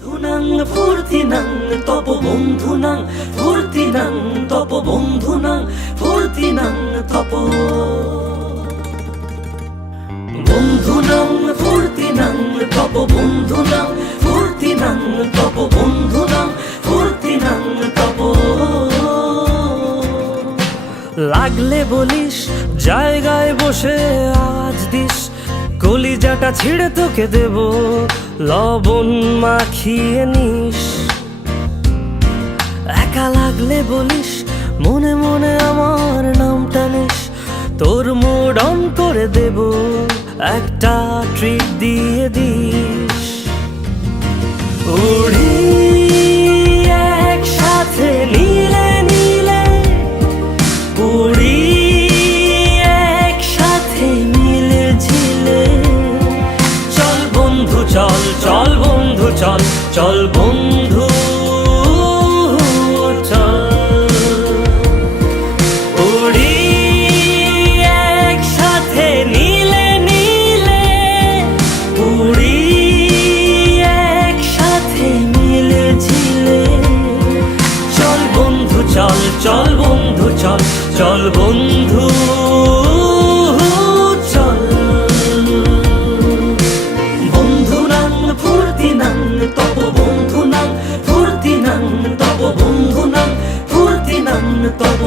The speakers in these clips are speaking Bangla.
ধুনাং ফুর্তিনাং তপ বন্ধুনাং ফুর্তিনাং তপ বন্ধুনাং ফুর্তিনাং তপ বন্ধুনাং ফুর্তিনাং তপ বন্ধুনাং ফুর্তিনাং তপ বন্ধুনাং ফুর্তিনাং তপ। লাগলে বলিস জায়গায় বসে আওয়াজ দিস, কলিজাটা ছিঁড়ে তোকে দেব লবণ মাখিয়ে নিস। একা লাগলে বলিস মনে মনে আমার নামটা নিস, তোর মুড অন করে দেব একটা ট্রিট দিয়ে দিস। উড়ি একসাথে নীলে নীলে, উড়ি একসাথে মিলে ঝিলে, চল বন্ধু চল চল বন্ধু চল চল বন্ধু চল। উড়ি একসাথে নীলে নীলে, উড়ি একসাথে মিলে ঝিলে, চল বন্ধু চল চল বন্ধু চল চল বন্ধু চল। বন্ধুনাং ফুর্তিনাং তপ বন্ধুনাং ফুর্তিনাং তপ বন্ধুনাং ফুর্তিনাং তপ।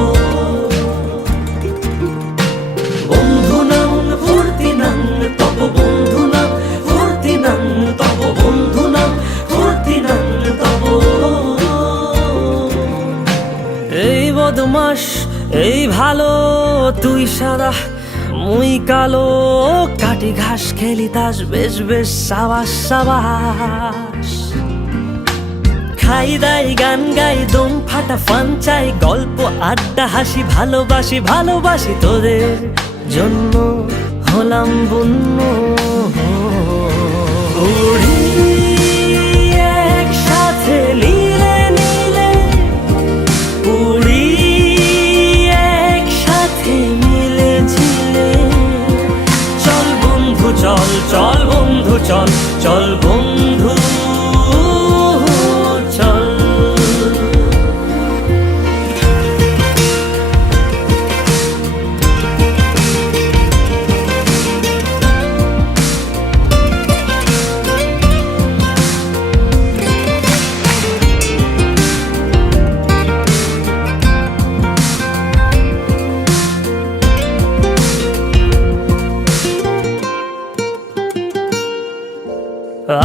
বন্ধুনাং ফুর্তিনাং তপ বন্ধুনাং ফুর্তিনাং তপ বন্ধুনাং ফুর্তিনাং তপ। এই বদমাস এই ভালো তুই সাদা মুই কালো, কাটি ঘাস খেলি তাস বেশ বেশ সাবাস সাবাস। খাই দাই গান গাই দম ফাটা ফান চাই, গল্প আড্ডা হাসি ভালোবাসি ভালোবাসি, তোদের জন্য হলাম বন্য। উড়ি একসাথে নীলে নীলে, উড়ি একসাথে মিলে ঝিলে, চল বন্ধু চল চল বন্ধু চল চল বন্ধু চল।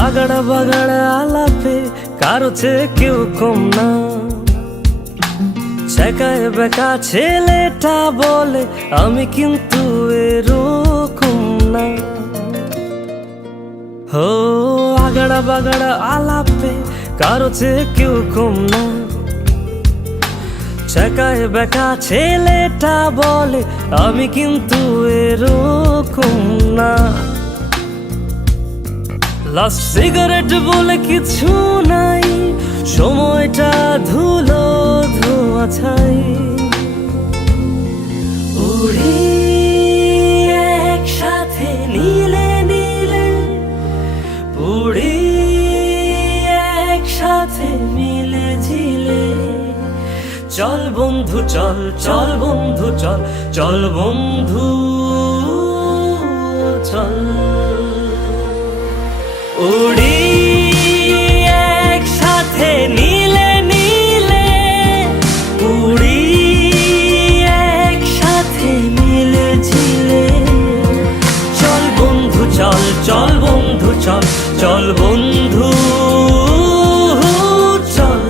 আগাড়া বাগাড়া আলাপে কারো চেয়ে কেউ কম না, ছেকায় বেকা ছেলেটা বলে আমি কিন্তু এরকম না। হো আগাড়া বাগাড়া আলাপে কারো চেয়ে কেউ কম না, ছেকায় বেকা ছেলেটা বলে আমি কিন্তু এরকম না। লাস্ট সিগারেট বলে কিছু নাই, সময়টা ধুলো ধোয়া ছাই। উড়ি একসাথে নীলে নীলে, উড়ি একসাথে মিলে ঝিলে, চল বন্ধু চল চল বন্ধু চল চল বন্ধু চল। উড়ি একসাথে নীলে নীলে, উড়ি একসাথে মিলে ঝিলে, চল বন্ধু চল চল বন্ধু চল চল বন্ধু চল।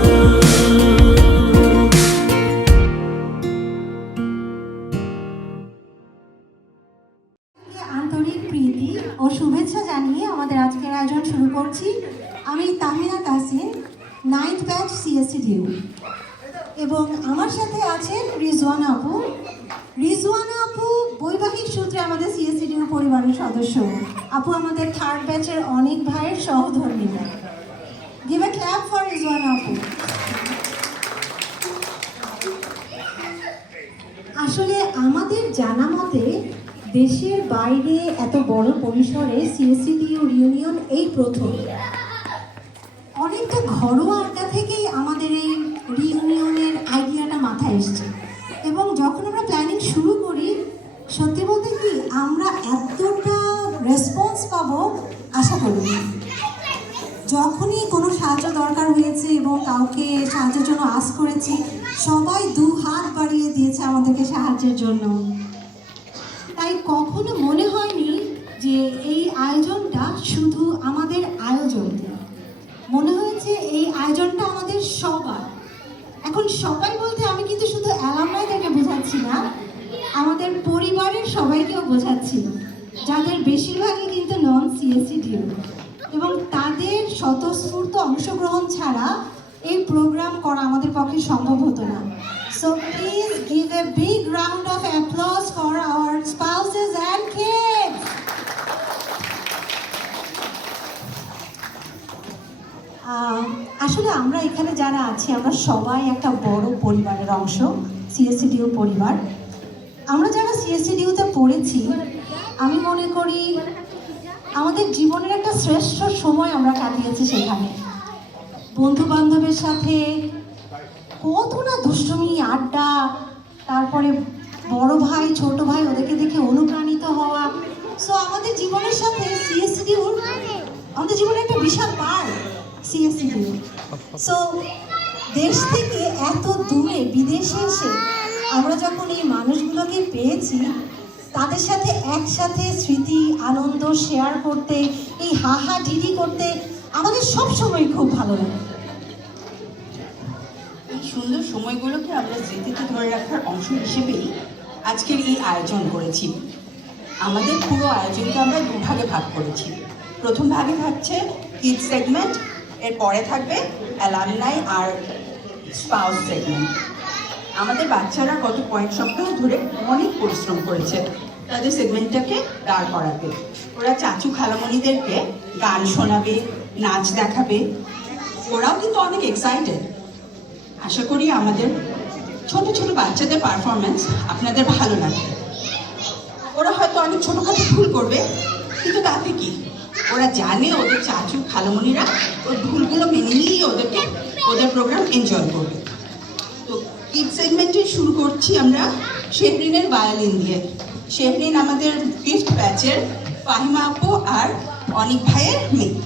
আন্তরিক প্রীতি ও শুভেচ্ছা জানিয়ে আমাদের আজকের আয়োজন শুরু করছি। আমি Tahmina Tahsin, 9th batch CSC DU, এবং আমার সাথে আছেন রিজওয়ানা আপু। রিজওয়ানা আপু বৈবাহিক সূত্রে আমাদের সিএসসি ডিউ পরিবারের সদস্য। আপু আমাদের 3rd ব্যাচের অনেক ভাইয়ের সহধর্মী। Give a clap for Rizwana আপু। আসলে আমাদের জানা মতে দেশের বাইরে এত বড় পরিসরে সিএসসি ডিউ ইউনিয়ন এই প্রথম। অনেক ঘরোয়া আড্ডা থেকেই আমাদের এই রিইউনিয়নের আইডিয়াটা মাথায় এসছে। এবং যখন আমরা প্ল্যানিং শুরু করি, সত্যি বলতে কি আমরা এতটা রেসপন্স পাবো আশা করিনি। যখনই কোনো সাহায্য দরকার হয়েছে এবং কাউকে সাহায্যের জন্য আস করেছি, সবাই দু হাত বাড়িয়ে দিয়েছে আমাদেরকে সাহায্যের জন্য। তাই কখনো মনে হয়নি যে এই আয়োজনটা শুধু আমাদের আয়োজন, মনে হয়েছে এই আয়োজনটা আমাদের সবার। এখন সবাই বলতে আমি কিন্তু শুধু অ্যালামনাইদেরকে বোঝাচ্ছি না, আমাদের পরিবারের সবাইকেও বোঝাচ্ছি, যাদের বেশিরভাগই কিন্তু নন সিএসসিডিউ, এবং তাদের স্বতঃস্ফূর্ত অংশগ্রহণ ছাড়া এই প্রোগ্রাম করা আমাদের পক্ষে সম্ভব হতো না। So please give a big round of applause for our spouses and kids. আসলে আমরা এখানে যারা আছি আমরা সবাই একটা বড় পরিবারের অংশ, সিএসসিডিউ পরিবার। আমরা যারা সিএসসিডিউতে পড়েছি, আমি মনে করি আমাদের জীবনের একটা শ্রেষ্ঠ সময় আমরা কাটিয়েছি সেখানে। বন্ধু বান্ধবের সাথে কত না দুষ্টুমি, আড্ডা, তারপরে বড় ভাই ছোট ভাই ওদেরকে দেখে অনুপ্রাণিত হওয়া। সো আমাদের জীবনের সাথে সিএসসিডিউ আমাদের জীবনে একটা বিশাল পার্ট সিএসসিডিউ। সো দেশ থেকে এত দূরে বিদেশে এসে আমরা যখন এই মানুষগুলোকে পেয়েছি, তাদের সাথে একসাথে স্মৃতি আনন্দ শেয়ার করতে, এই হাহা ডিডি করতে আমাদের সব সময় খুব ভালো লাগে। এই সুন্দর সময়গুলোকে আমরা স্মৃতিতে ধরে রাখার অংশ হিসেবেই আজকের এই আয়োজন করেছি। আমাদের পুরো আয়োজনকে আমরা দুভাগে ভাগ করেছি। প্রথম ভাগে থাকছে কিডস সেগমেন্ট, এর পরে থাকবে অ্যালামনাই আর স্পাউস সেগমেন্ট। আমাদের বাচ্চারা গত কয়েক সপ্তাহ ধরে অনেক পরিশ্রম করেছে তাদের সেগমেন্টটাকে দাঁড় করাতে। ওরা চাচু খালামণিদেরকে গান শোনাবে, নাচ দেখাবে। ওরাও কিন্তু অনেক এক্সাইটেড। আশা করি আমাদের ছোট ছোট বাচ্চাদের পারফরমেন্স আপনাদের ভালো লাগবে। ওরা হয়তো অনেক ছোটোখাটো ভুল করবে, কিন্তু তাতে কি, ওরা জানে ওদের চাচু খালামণিরা ওই ভুলগুলো মেনে নিয়েই ওদের প্রোগ্রাম এনজয় করবে। তো কিডস সেগমেন্টে শুরু করছি আমরা শেহরিনের ভায়োলিন দিয়ে। শেহরিন আমাদের গিফট ব্যাচের ফাহিমা আপু আর অনিক ভাইয়ের মেয়ে।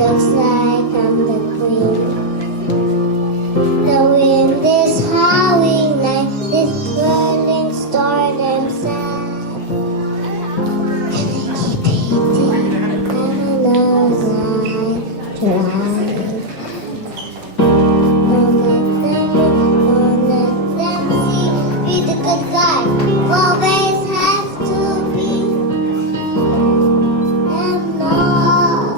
looks like I'm the queen. The wind is howling like this swirling storm and sad. And I keep eating, and I know I try. Don't let them see. Be the good guy. Always has to be. And not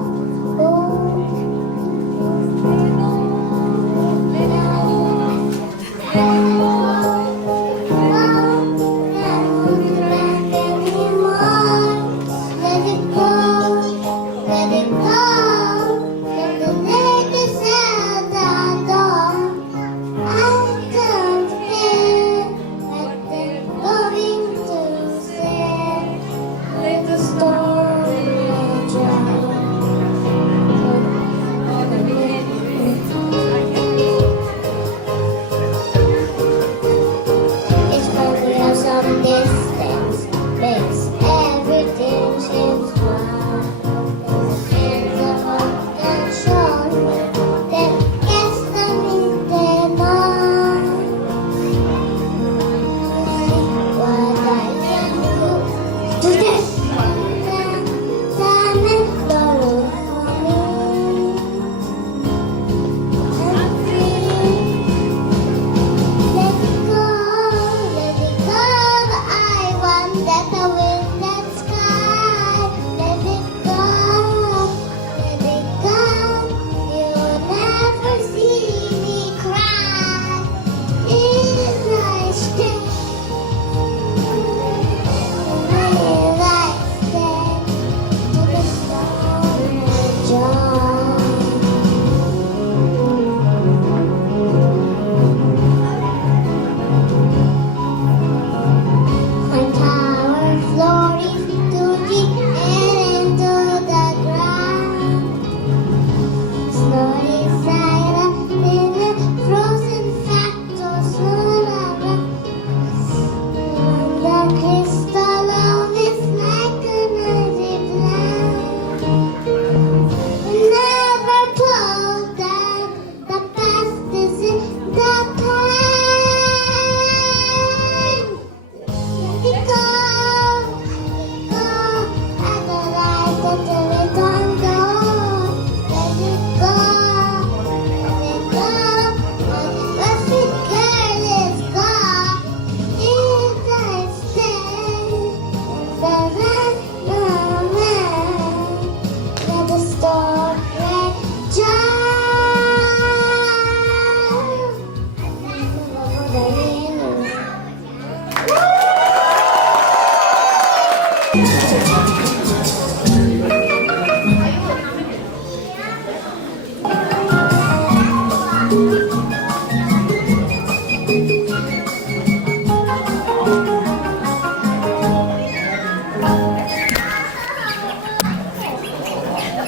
let it go, let it go. Let the ladies at the door. I don't care what they're going to say. Let the storm It's funny how some distance makes everything seem small. Hands up on the shoulder, then guess the meaning on. What I can do to this time and borrow for me. I'm free. Let it go, let it go. I want that the wind that sky. Let it go, let it go. You'll never see me cry. If I stay, if I stay to the storm and joy. My tower floating too deep and into the ground. Slowly silent in a frozen factor solar. The crystal of it's like a nutty plant. We never told them the past is in the past. Let it go, I don't like to tell it don't go. Let it go, but sweet girl, let's go. If I stay, then let the storm rage on.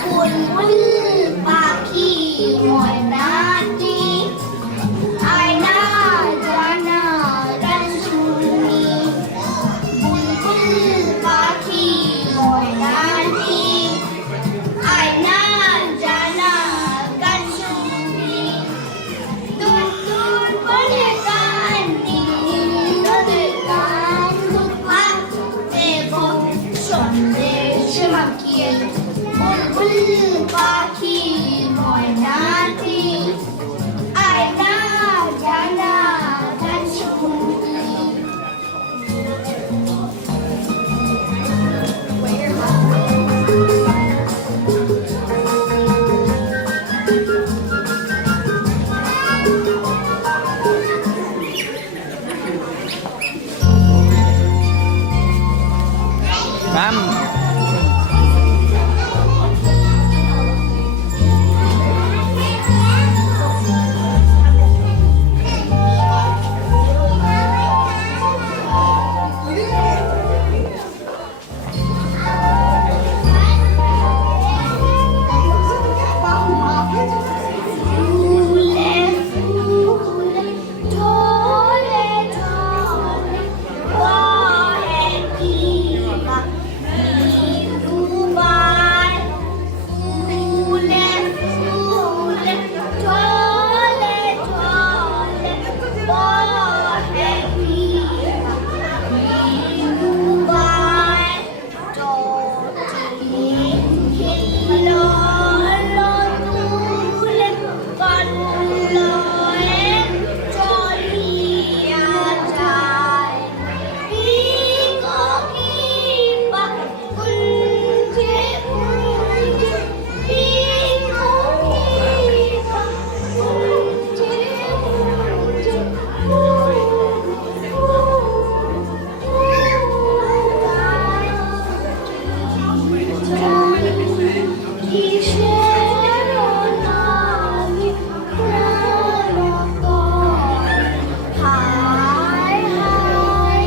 বুলবুল পাখি ময়নাটি আয়না জানা গান শুনি। বুলবুল পাখি ময়নাটি আয়না জানা গান শুনি। দূর দূর বনে গান নদীর গান দুপাত দেব সন্দেশ মাখিয়ে। বুলবুল পাখি ময়নাটি আয়না জানা গান শুনি। ম্যাম কিসের নামে প্রাণপণ হায় হায়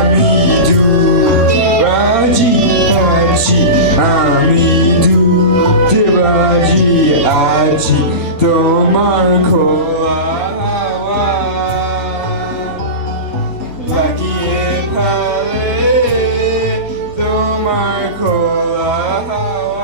আমি ডুবতে রাজি আছি, আমি ডুবতে রাজি আছি তোমার খোলা হাওয়া লাগিয়ে ফেলে তোমার খোলা হাওয়া।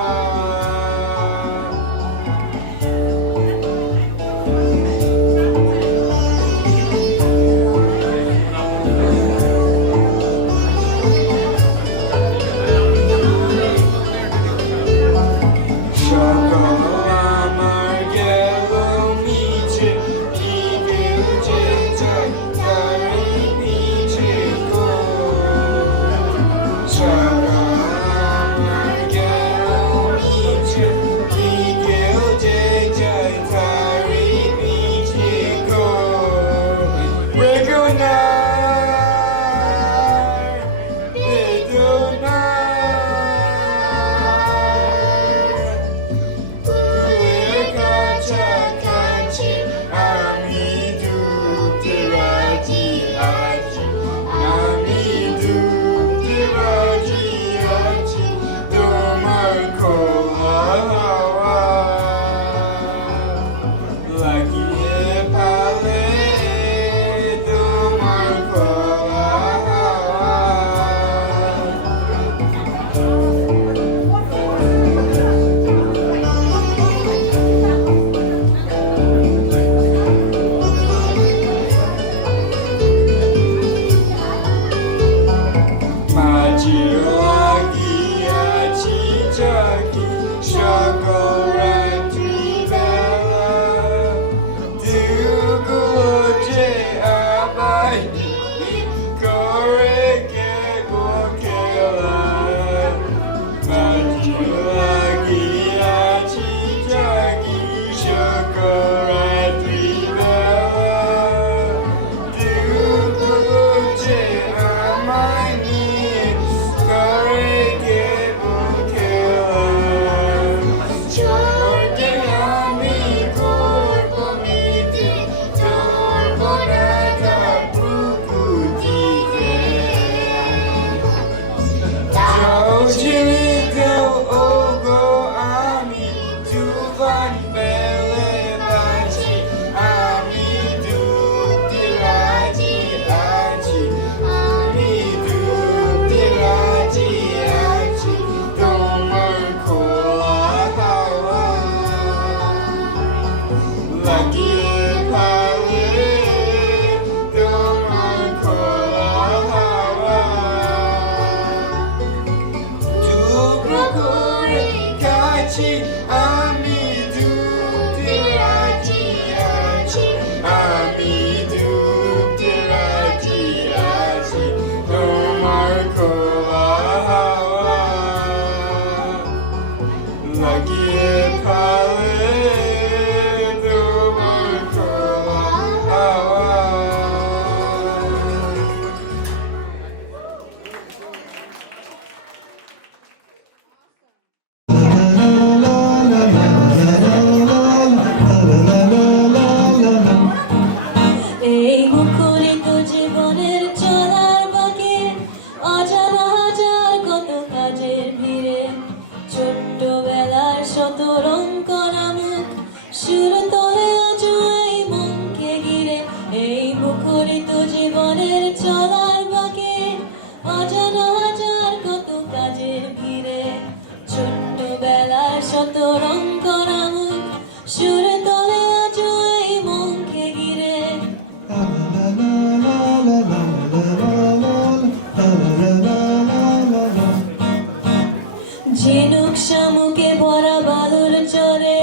ঝিনুক শামুকে ভরা বালুর চরে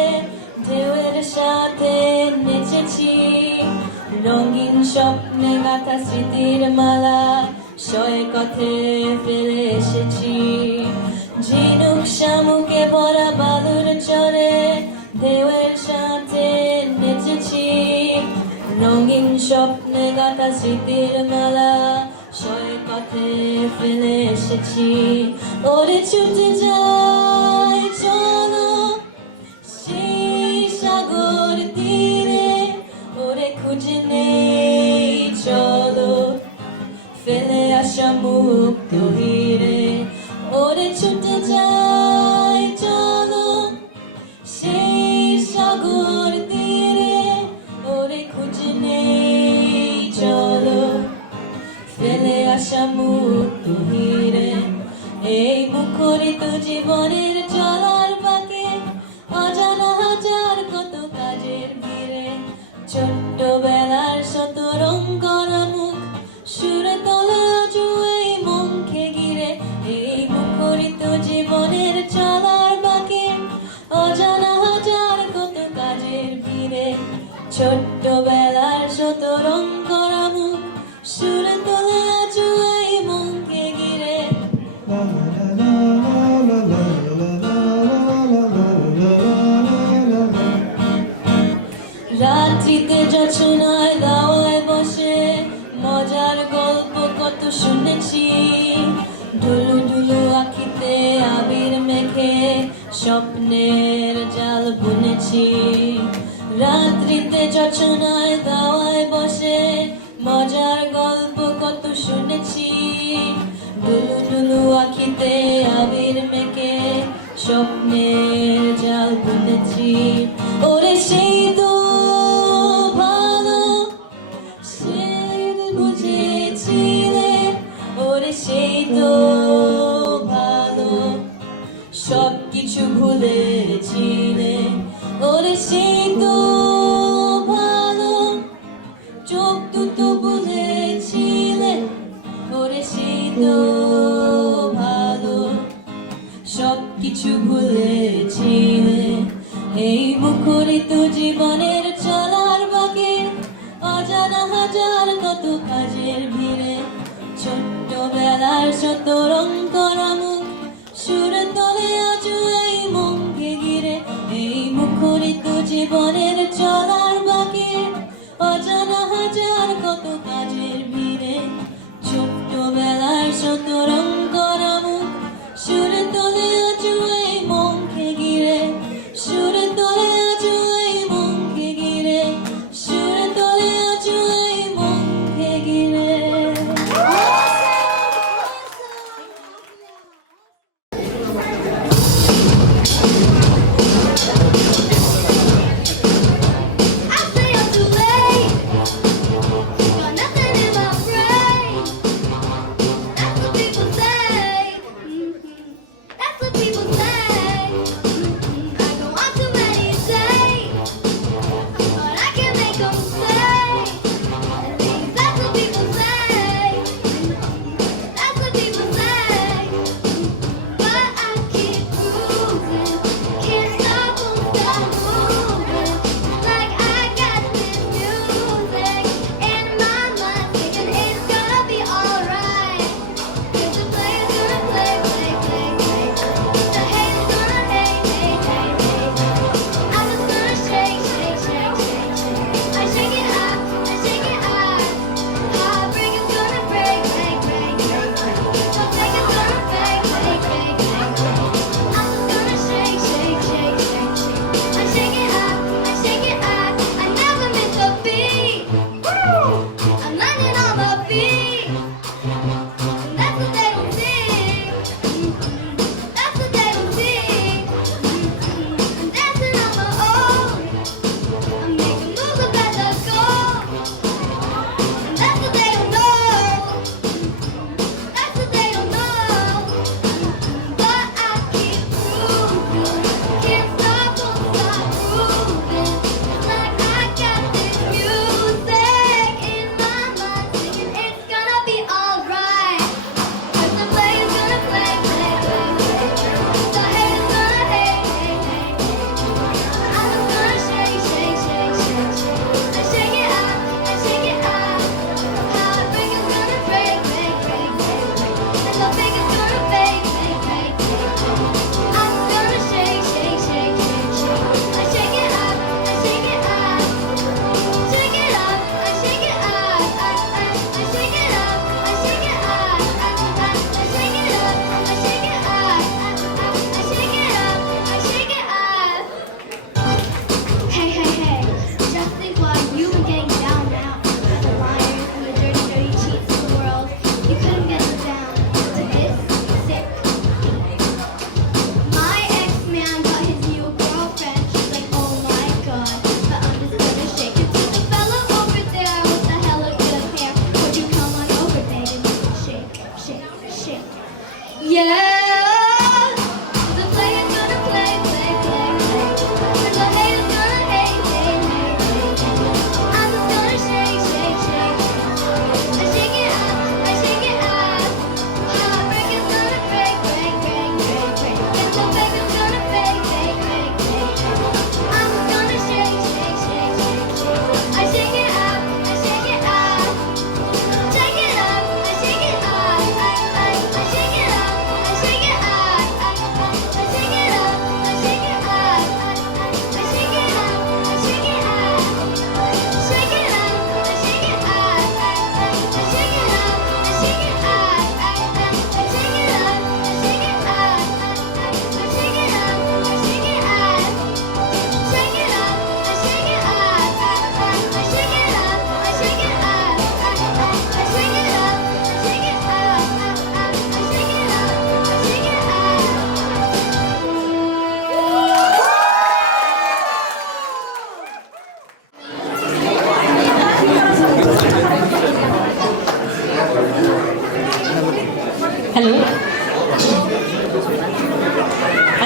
ঢেউয়ের সাথে নেচেছি, রঙিন স্বপ্নে গাঁথা স্মৃতির মালা শয়ে কথে ফেলে এসেছি। ঝিনুক শামুকে ভরা বালুর চরে ঢেউয়ের সাথে নেচেছি, রঙিন স্বপ্নে গাঁথা স্মৃতির মালা শয়ে কথে সাথে ফেলে এসেছি ওরে ছুটে যাই চলো সেই সাগর তীরে ওরে খুঁজে নেই চলো ফেলে আসা মুক্ত হিরে ওরে ছুটে যাই চলো সেই সাগর তীরে ওরে খুঁজে নেই চলো ফেলে আসা মুক্ত হিরে এই মুখরিত জীবনের চলার বাকে অজানা হাজার কত কাজের ভিড়ে ছোট্টবেলার শত রং করা মুখ সুরে তোলে জুয়ে মনকে ঘিরে এই মুখরিত জীবনের চলার বাকে অজানা হাজার কত কাজের ভিড়ে ছোট্টবেলার শত রং করা মুখ সুরে তোলে জুয়ে মনকে ঘিরে রাত্রিতে জোছনায় দাওয়ায় বসে মজার গল্প কত শুনেছি ঢুলু ঢুলু আখিতে আবির মেখে স্বপ্নের জাল বুনেছি রাত্রিতে জোছনায় দাওয়ায় বসে মজার গল্প কত শুনেছি ঢুলু ঢুলু আখিতে আবির মেখে স্বপ্নের জাল বুনেছি ওরে সেই তো ভালো সেদিন বুঝেছিলে ওরে সেই তো ভালো সব কিছু ভুলেছিলে ওরে সেই তো ভালো চোখ দুটো বুঝেছিলে ওরে সেই তো ভালো সব কিছু ভুলেছিলে এই মুখরিত জীবনের চলার বাকে অজানা হাজার কত কাজের ভিড়ে ছোট্টবেলার শত রং করা মুখ সুরে তোলে আজ এই মনকে ঘিরে এই মুখরিত জীবনের চলার বাকে অজানা হাজার কত কাজের ভিড়ে ছোট্টবেলার শত রং করা মুখ সুরে তোলে আজ এই মনকে ঘিরে সুরে তোলে আজ এই মনকে ঘিরে সুরে তোলে আজ এই মনকে ঘিরে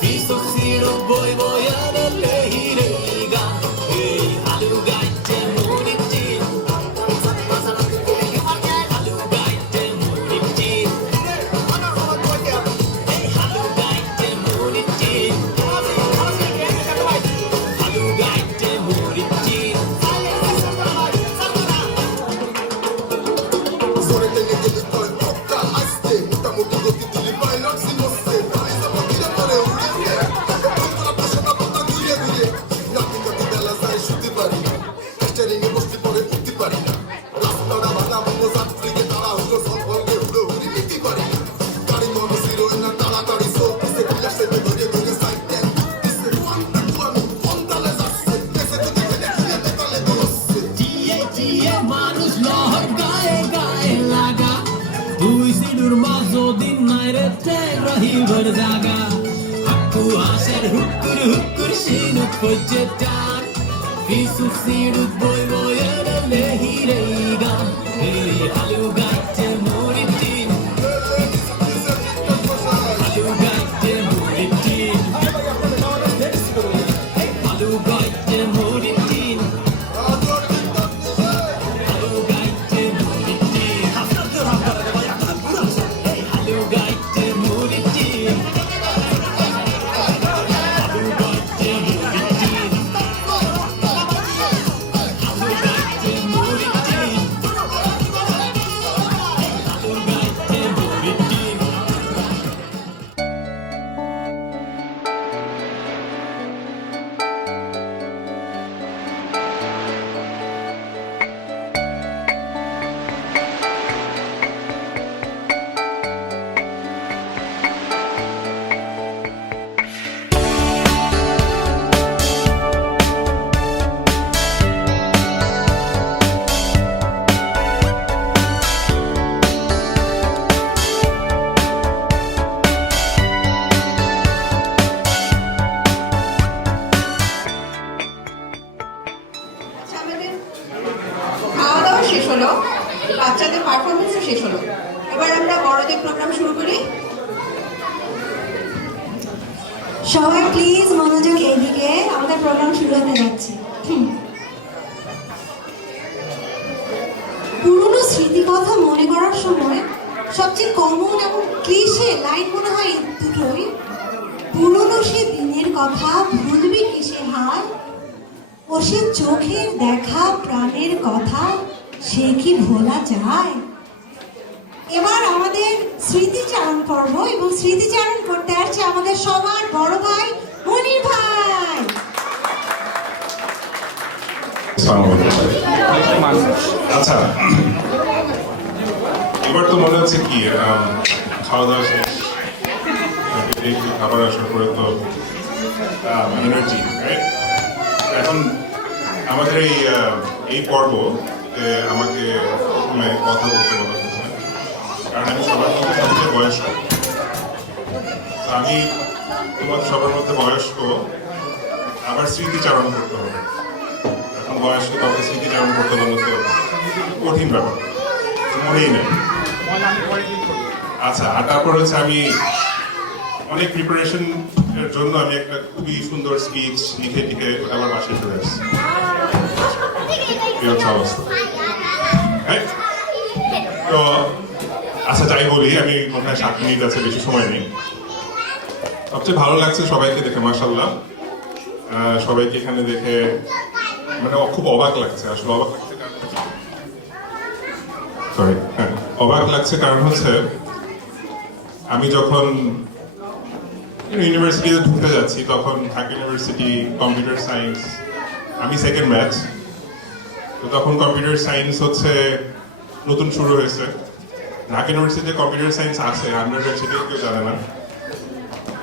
Piso siro boy boy adele hirega. Hey, halu gaite muriti. Halu gaite muriti. Hey, halu gaite muriti. Halu gaite muriti. মানুষ লহর গায়ে গায়ে লাগা তুই সিডুর মাঝো দিন নাইরে রহিবার জাগা হাকু হাসের হুক্কুর সিনুক পজ্জে টান পিসু সিডুক বই বইয়ের লেহিরে গান এই হালু গাইতে মরিতি হালু গাইতে মরিতি হালু গাইতে মরিতি আমাদের খাওয়া দাওয়া শেষ হলো, বাচ্চাদের পারফরমেন্সও শেষ হলো। এবার আমরা বড়দের প্রোগ্রাম শুরু করি। সবাই প্লিজ মনোযোগ এইদিকে, আমাদের প্রোগ্রাম শুরু হতে যাচ্ছে। পুরনো স্মৃতি কথা মনে করার সময় সবচেয়ে কমন এবং ক্লিশে লাইন মনে হয় দুটোই। পুরনো সে দিনের কথা ভুলবি কিসে হায়, ও সে চোখের দেখা প্রাণের কথা সে কি ভোলা যায়। এবার আমাদের স্মৃতিচারণ পর্ব, এবং স্মৃতিচারণ করতে আসছে আমাদের সবার বড় ভাই মনির ভাই। আচ্ছা, এবার তো মনে হচ্ছে কি খাওয়া দাওয়া শেষ, একটু খাবার আসার পরে তো এনার্জি, রাইট? এখন আমাদের এই পর্ব আমাকে প্রথমে কথা বলতে বলা হয়েছে, কারণ আমি সবার মধ্যে সবচেয়ে বয়স্ক। তো আমি তোমার সবার মধ্যে বয়স্ক, আবার স্মৃতিচারণ করতে হবে। এখন বয়স্ক কাউকে স্মৃতিচারণ করতে বলো তো কঠিন ব্যাপার, মনেই নেই। আচ্ছা, আর তারপর হচ্ছে আমি অনেক প্রিপারেশন এর জন্য আমি একটা খুবই সুন্দর স্পিচ লিখে লিখে আমার বাসায় চলে আসছি। এই হচ্ছে অবস্থা। তো আচ্ছা, যাই বলি, আমি মনে হয় 7 মিনিট আছে, বেশি সময় নেই। সবচেয়ে ভালো লাগছে সবাইকে দেখে, মাশাআল্লাহ। সবাইকে এখানে দেখে মানে খুব অবাক লাগছে। আসলে অবাক লাগছে অবাক লাগছে কারণ হচ্ছে আমি যখন ইউনিভার্সিটিতে ঢুকতে যাচ্ছি তখন ঢাকা ইউনিভার্সিটি কম্পিউটার সায়েন্স, আমি সেকেন্ড ব্যাচ। তো তখন কম্পিউটার সায়েন্স হচ্ছে নতুন শুরু হয়েছে। ঢাকা ইউনিভার্সিটিতে কম্পিউটার সায়েন্স আছে, আন্ডারগ্রেড সেটাও কেউ জানে না।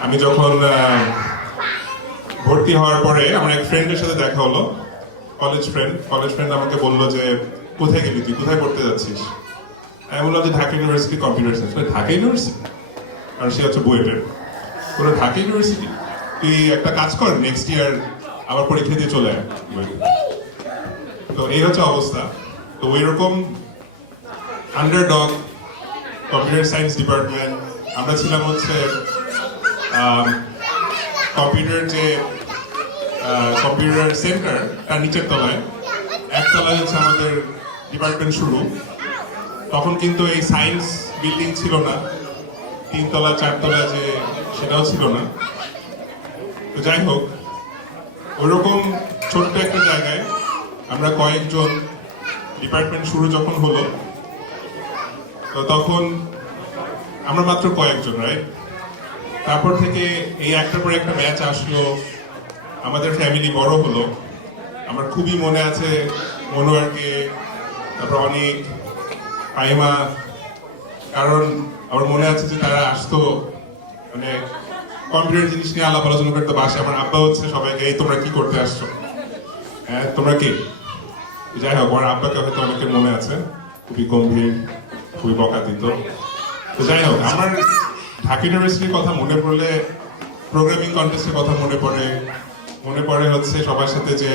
আমি যখন ভর্তি হওয়ার পরে আমার এক ফ্রেন্ডের সাথে দেখা হলো, কলেজ ফ্রেন্ড আমাকে বললো যে কোথায় গেলি তুই, কোথায় পড়তে যাচ্ছিস? আমি বললাম যে Dhaka university computer science. Dhaka university? কারণ সে হচ্ছে বুয়েটের। পুরো ঢাকা ইউনিভার্সিটি, তুই একটা কাজ কর, নেক্সট ইয়ার আবার পরীক্ষা দিয়ে চলে আয়। তো এই হচ্ছে অবস্থা। তো ওই রকম আন্ডারডগ কম্পিউটার সায়েন্স ডিপার্টমেন্ট, আমরা ছিলাম হচ্ছে কম্পিউটার যে কম্পিউটার সেন্টার তার নিচের তলায়, একতলায় হচ্ছে আমাদের ডিপার্টমেন্ট শুরু। তখন কিন্তু এই সায়েন্স বিল্ডিং ছিল না, 3 তলা 4 তলা যে সেটাও ছিল না। তো যাই হোক, ওইরকম ছোট্ট একটা জায়গায় আমরা কয়েকজন ডিপার্টমেন্ট শুরু যখন হলো, তো তখন আমরা মাত্র কয়েকজন, রাইট? তারপর থেকে এই একটার পর একটা ব্যাচ আসলো, আমাদের ফ্যামিলি বড় হলো। আমার খুবই মনে আছে মনোয়ারকে, তারপর অনেক পাইমা, কারণ আমার মনে আছে যে তারা আসতো মানে কম্পিউটার জিনিস নিয়ে আলাপ আলোচনা করতে বাসে। আমার আব্বা হচ্ছে সবাইকে, এই তোমরা কি করতে আসছো, হ্যাঁ তোমরা কি। যাই হোক, আমার আব্বাকে হয়তো অনেকের মনে আছে, খুবই গম্ভীর, খুবই বকা দিত। তো যাই হোক, আমার ঢাকা ইউনিভার্সিটির কথা মনে পড়লে প্রোগ্রামিং কন্টেস্টের কথা মনে পড়ে হচ্ছে সবার সাথে যে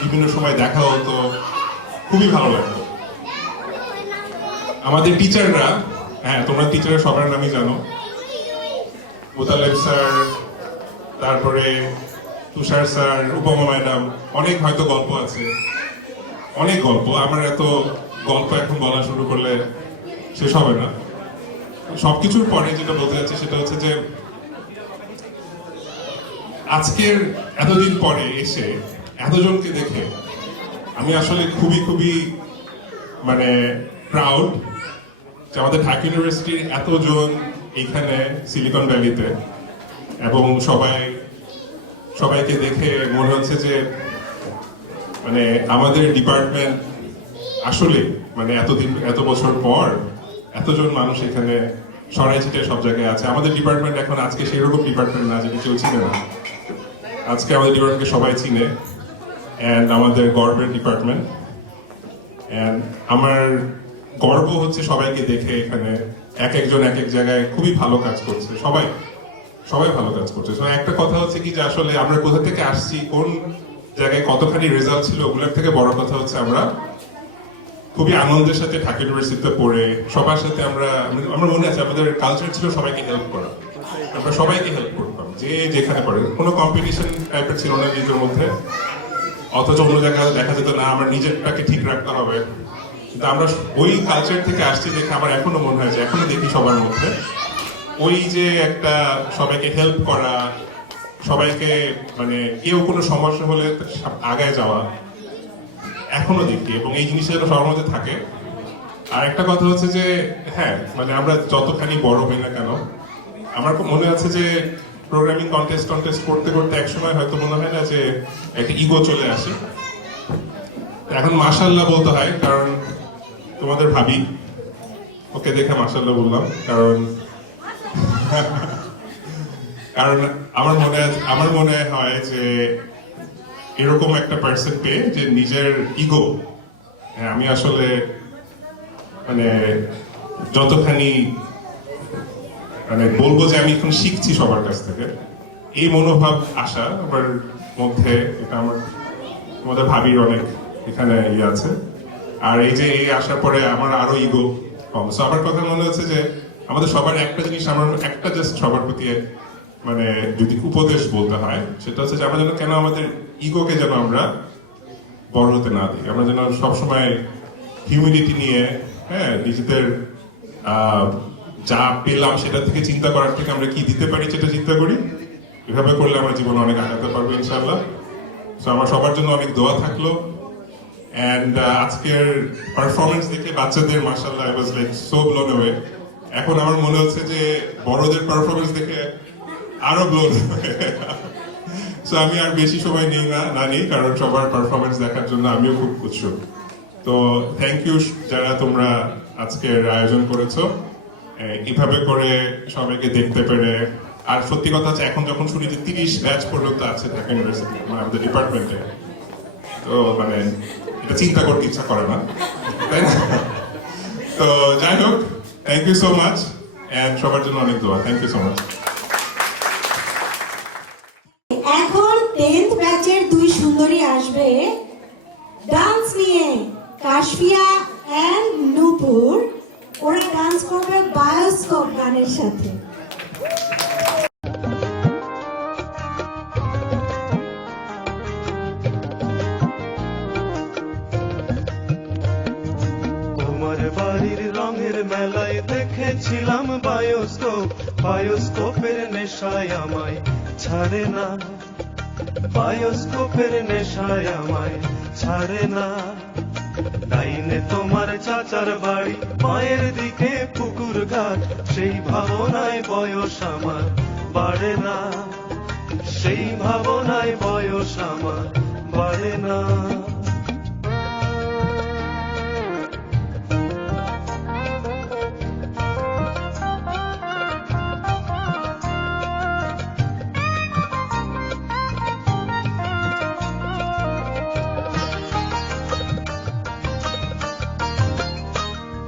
বিভিন্ন সময় দেখা হতো, খুবই ভালো লাগতো। আমাদের টিচাররা, হ্যাঁ তোমরা টিচাররা সবার নামই জানো, মোতালেব স্যার, তারপরে তুষার স্যার, উপমা ম্যাডাম, অনেক হয়তো গল্প আছে, অনেক গল্প। আমার এত গল্প এখন বলা শুরু করলে শেষ হবে না। সবকিছুর পরে যেটা বলতে যাচ্ছি সেটা হচ্ছে যে আজকের এতদিন পরে এসে এতজনকে দেখে আমি আসলে খুবই মানে প্রাউড যে আমাদের ঢাকা ইউনিভার্সিটির এতজন এইখানে সিলিকন ভ্যালিতে, এবং সবাইকে দেখে মনে হচ্ছে যে মানে আমাদের ডিপার্টমেন্ট আসলে মানে এত বছর পর এতজন মানুষ এখানে সরাই ছিটে সব জায়গায় আছে। আমাদের ডিপার্টমেন্ট এখন আজকে সেই রকম ডিপার্টমেন্ট না যেটা কেউ চিনে না। আজকে আমাদের ডিপার্টমেন্টকে সবাই চিনে, অ্যান্ড আমাদের গর্বের ডিপার্টমেন্ট। অ্যান্ড আমার গর্ব হচ্ছে সবাইকে দেখে এখানে একজন এক এক জায়গায় খুবই ভালো কাজ করছে, সবাই ভালো কাজ করছে। তো একটা কথা হচ্ছে কি যে আসলে আমরা কোথা থেকে আসছি, কোন জায়গায় কতখানি রেজাল্ট ছিল, ওগুলোর থেকে বড় কথা হচ্ছে আমরা খুবই আনন্দের সাথে ঢাকা ইউনিভার্সিটিতে পড়ে সবার সাথে আমার মনে আছে আমাদের কালচার ছিল সবাইকে হেল্প করা। আমরা সবাইকে হেল্প করতাম, যে যেখানে পড়ে। কোনো কম্পিটিশন টাইপের ছিল না নিজের মধ্যে, অথচ অন্য জায়গায় দেখা যেত না আমরা নিজেরটাকে ঠিক রাখতে হবে। কিন্তু আমরা ওই কালচার থেকে আসছি দেখে আমার এখনো মনে হয় যে এখনো দেখি সবার মধ্যে ওই যে একটা সবাইকে হেল্প করা, সবাইকে মানে কেউ কোনো সমস্যা হলে আগায় যাওয়া এখনো দেখি, এবং এই জিনিসটা যেন সবার মধ্যে থাকে। আর একটা কথা হচ্ছে যে হ্যাঁ মানে আমরা যতখানি বড় হই না কেন, আমার মনে আছে যে প্রোগ্রামিং কন্টেস্ট করতে একসময় হয়তো মনে হয় না যে একটা ইগো চলে আসে। এখন মাশাআল্লাহ বলতে হয়, কারণ তোমাদের ভাবি, ওকে দেখে মাশাআল্লাহ বললাম, কারণ আমার মনে হয় যে এরকম একটা পার্সন পেয়ে যে নিজের ইগো, আমি আসলে মানে যতখানি মানে বলবো যে আমি এখন শিখছি সবার কাছ থেকে, এই মনোভাব আসা আমার মধ্যে, এটা আমাদের ভাবির অনেক এখানে ইয়ে আছে। আর এই যে এই আসার পরে আমার আরো ইগো কম। সো আমার কথা মনে হচ্ছে যে আমাদের সবার একটা জিনিস, আমার একটা জাস্ট সবার প্রতি মানে যদি উপদেশ বলতে হয় সেটা হচ্ছে যে আমরা যেন কেন আমাদের ইগোকে যেন আমরা বড় হতে না দিই। আমরা যেন সবসময় হিউমিলিটি নিয়ে, হ্যাঁ নিজেদের যা পেলাম সেটা থেকে চিন্তা করার থেকে আমরা কি দিতে পারি সেটা চিন্তা করি। এভাবে করলে আমার জীবনে অনেক আগাতে পারবো ইনশাআল্লাহ। সো আমার সবার জন্য অনেক দোয়া থাকলো। অ্যান্ড আজকের পারফরমেন্স দেখে বাচ্চাদের মাশাআল্লাহ I was like so blown away. এখন আমার মনে হচ্ছে যে বড়দের পারফরমেন্স দেখে আরো ব্লোন অ্যাওয়ে। সো আমি আর বেশি সময় নিই কারণ সবার পারফরমেন্স দেখার জন্য আমিও খুব উৎসুক। তো থ্যাংক ইউ যারা তোমরা আজকের আয়োজন করেছো, এভাবে করে সবাইকে দেখতে পেরে। আর সত্যি কথা হচ্ছে এখন যখন শুনি যে 30 ব্যাচ পর্যন্ত আছে ঢাকা ইউনিভার্সিটি মানে আমাদের ডিপার্টমেন্টে, তো মানে এটা চিন্তা করতে ইচ্ছা করে না, তাই না? তো যাই হোক, thank you so much, and সবার জন্য অনেক দোয়া। Thank you so much. এখন 10th ব্যাচের দুই সুন্দরী আসবে ডান্স নিয়ে, কাশফিয়া এন্ড নূপুর। ওরা ডান্স করবে বায়োস্কোপ গানের সাথে। বায়োস্কোপের নেশায় আমায় ছাড়ে না, বায়োস্কোপের নেশায় আমায় ছাড়ে না। ডাইনে তোমার চাচার বাড়ি, মায়ের দিকে পুকুর ঘাট, সেই ভাবনায় বয়স আমার বাড়ে না, সেই ভাবনায় বয়স আমার বাড়ে না।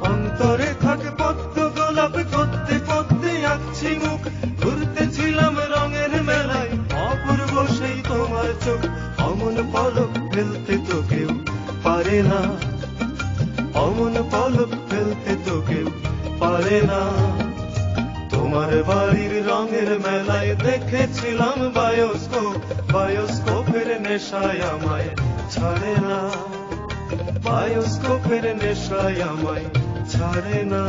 অন্তরে থাকে পদ্ম গোলাপ, করতে করতে আঁকছি মুখ, ঘুরতেছিলাম রঙের মেলায়, অপূর্ব সেই তোমার চোখ, অমন পলক ফেলতে তো কেউ পারে না, অমন পলক ফেলতে তো কেউ পারে না। তোমার বাড়ির রঙের মেলায় দেখেছিলাম বায়োস্কোপ, বায়োস্কোপের নেশায় আমায় ছাড়ে না, বায়োস্কোপের নেশায় আমায় ছাড়ে না।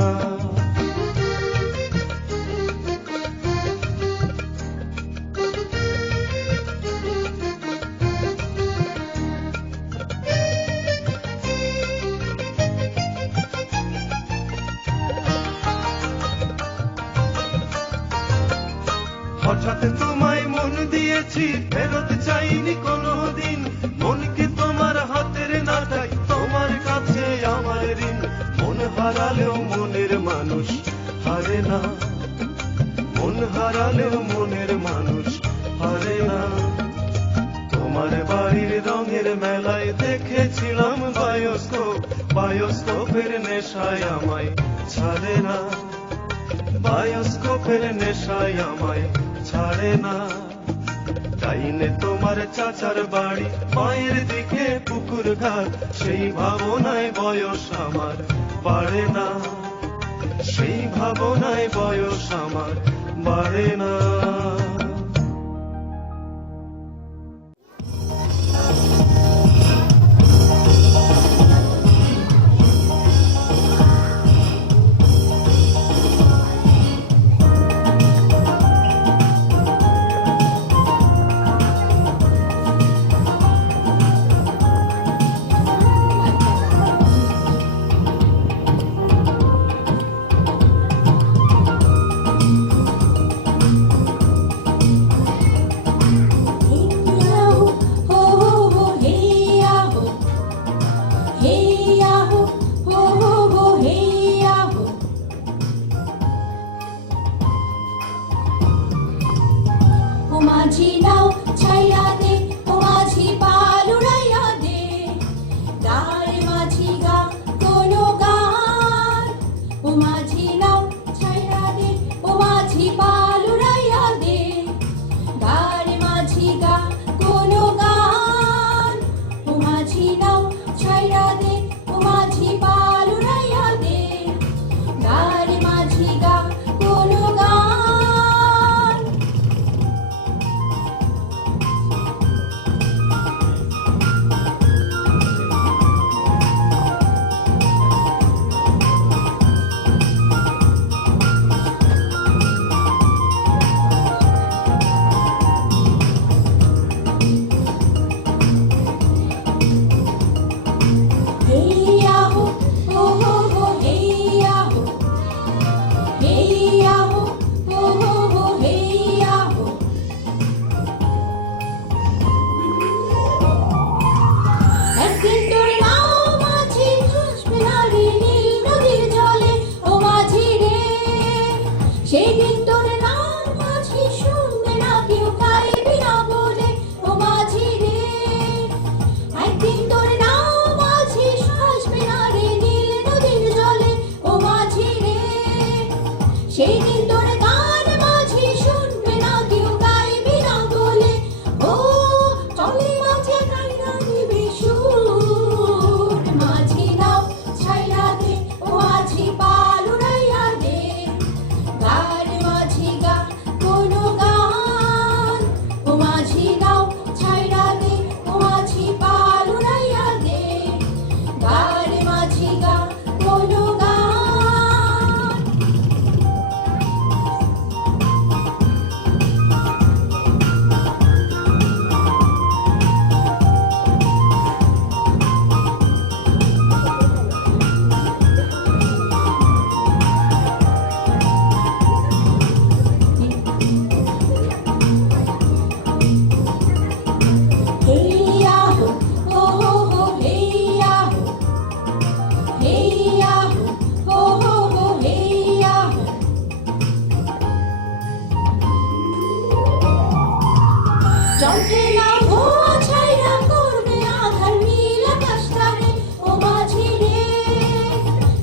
হঠাৎ তোমায় মন দিয়েছি, ফেরত চাইনি কোনোদিন, মনকে তোমার হাতের নাটাই, তোমার কাছে আমার ঋণ। মন হারালেও মনের মানুষ হারে না, মন হারালেও মনের মানুষ হারে না। তোমার বাড়ির রঙের মেলায় দেখেছিলাম বায়োস্কোপ, বায়োস্কোপের নেশায় আমায় ছাড়ে না, বায়োস্কোপের নেশায় আমায় ছাড়ে না। ডাইনে তোমার চাচার বাড়ি, মায়ের দিকে পুকুর ঘাট, সেই ভাবনায় বয়স আমার বাড়ে না, সেই ভাবনায় বয়স আমার বাড়ে না। মাঝি নাও ছাইরা দে, ও মাঝি পাল উড়াইয়া দে, গায়ে মাঝি গা কোনো গান। ও মাঝি নাও ছাইরা দে, ও মাঝি পাল উড়াইয়া দে, গায়ে মাঝি গা কোনো গান। ও মাঝি নাও ছাইরা দে, ও মাঝি পাল উড়াইয়া দে, গায়ে মাঝি গা কোনো গান। যন্ত্রে না ধোয়া ছাইরা করবে আধার নীল আকাশটারে ও মাঝি রে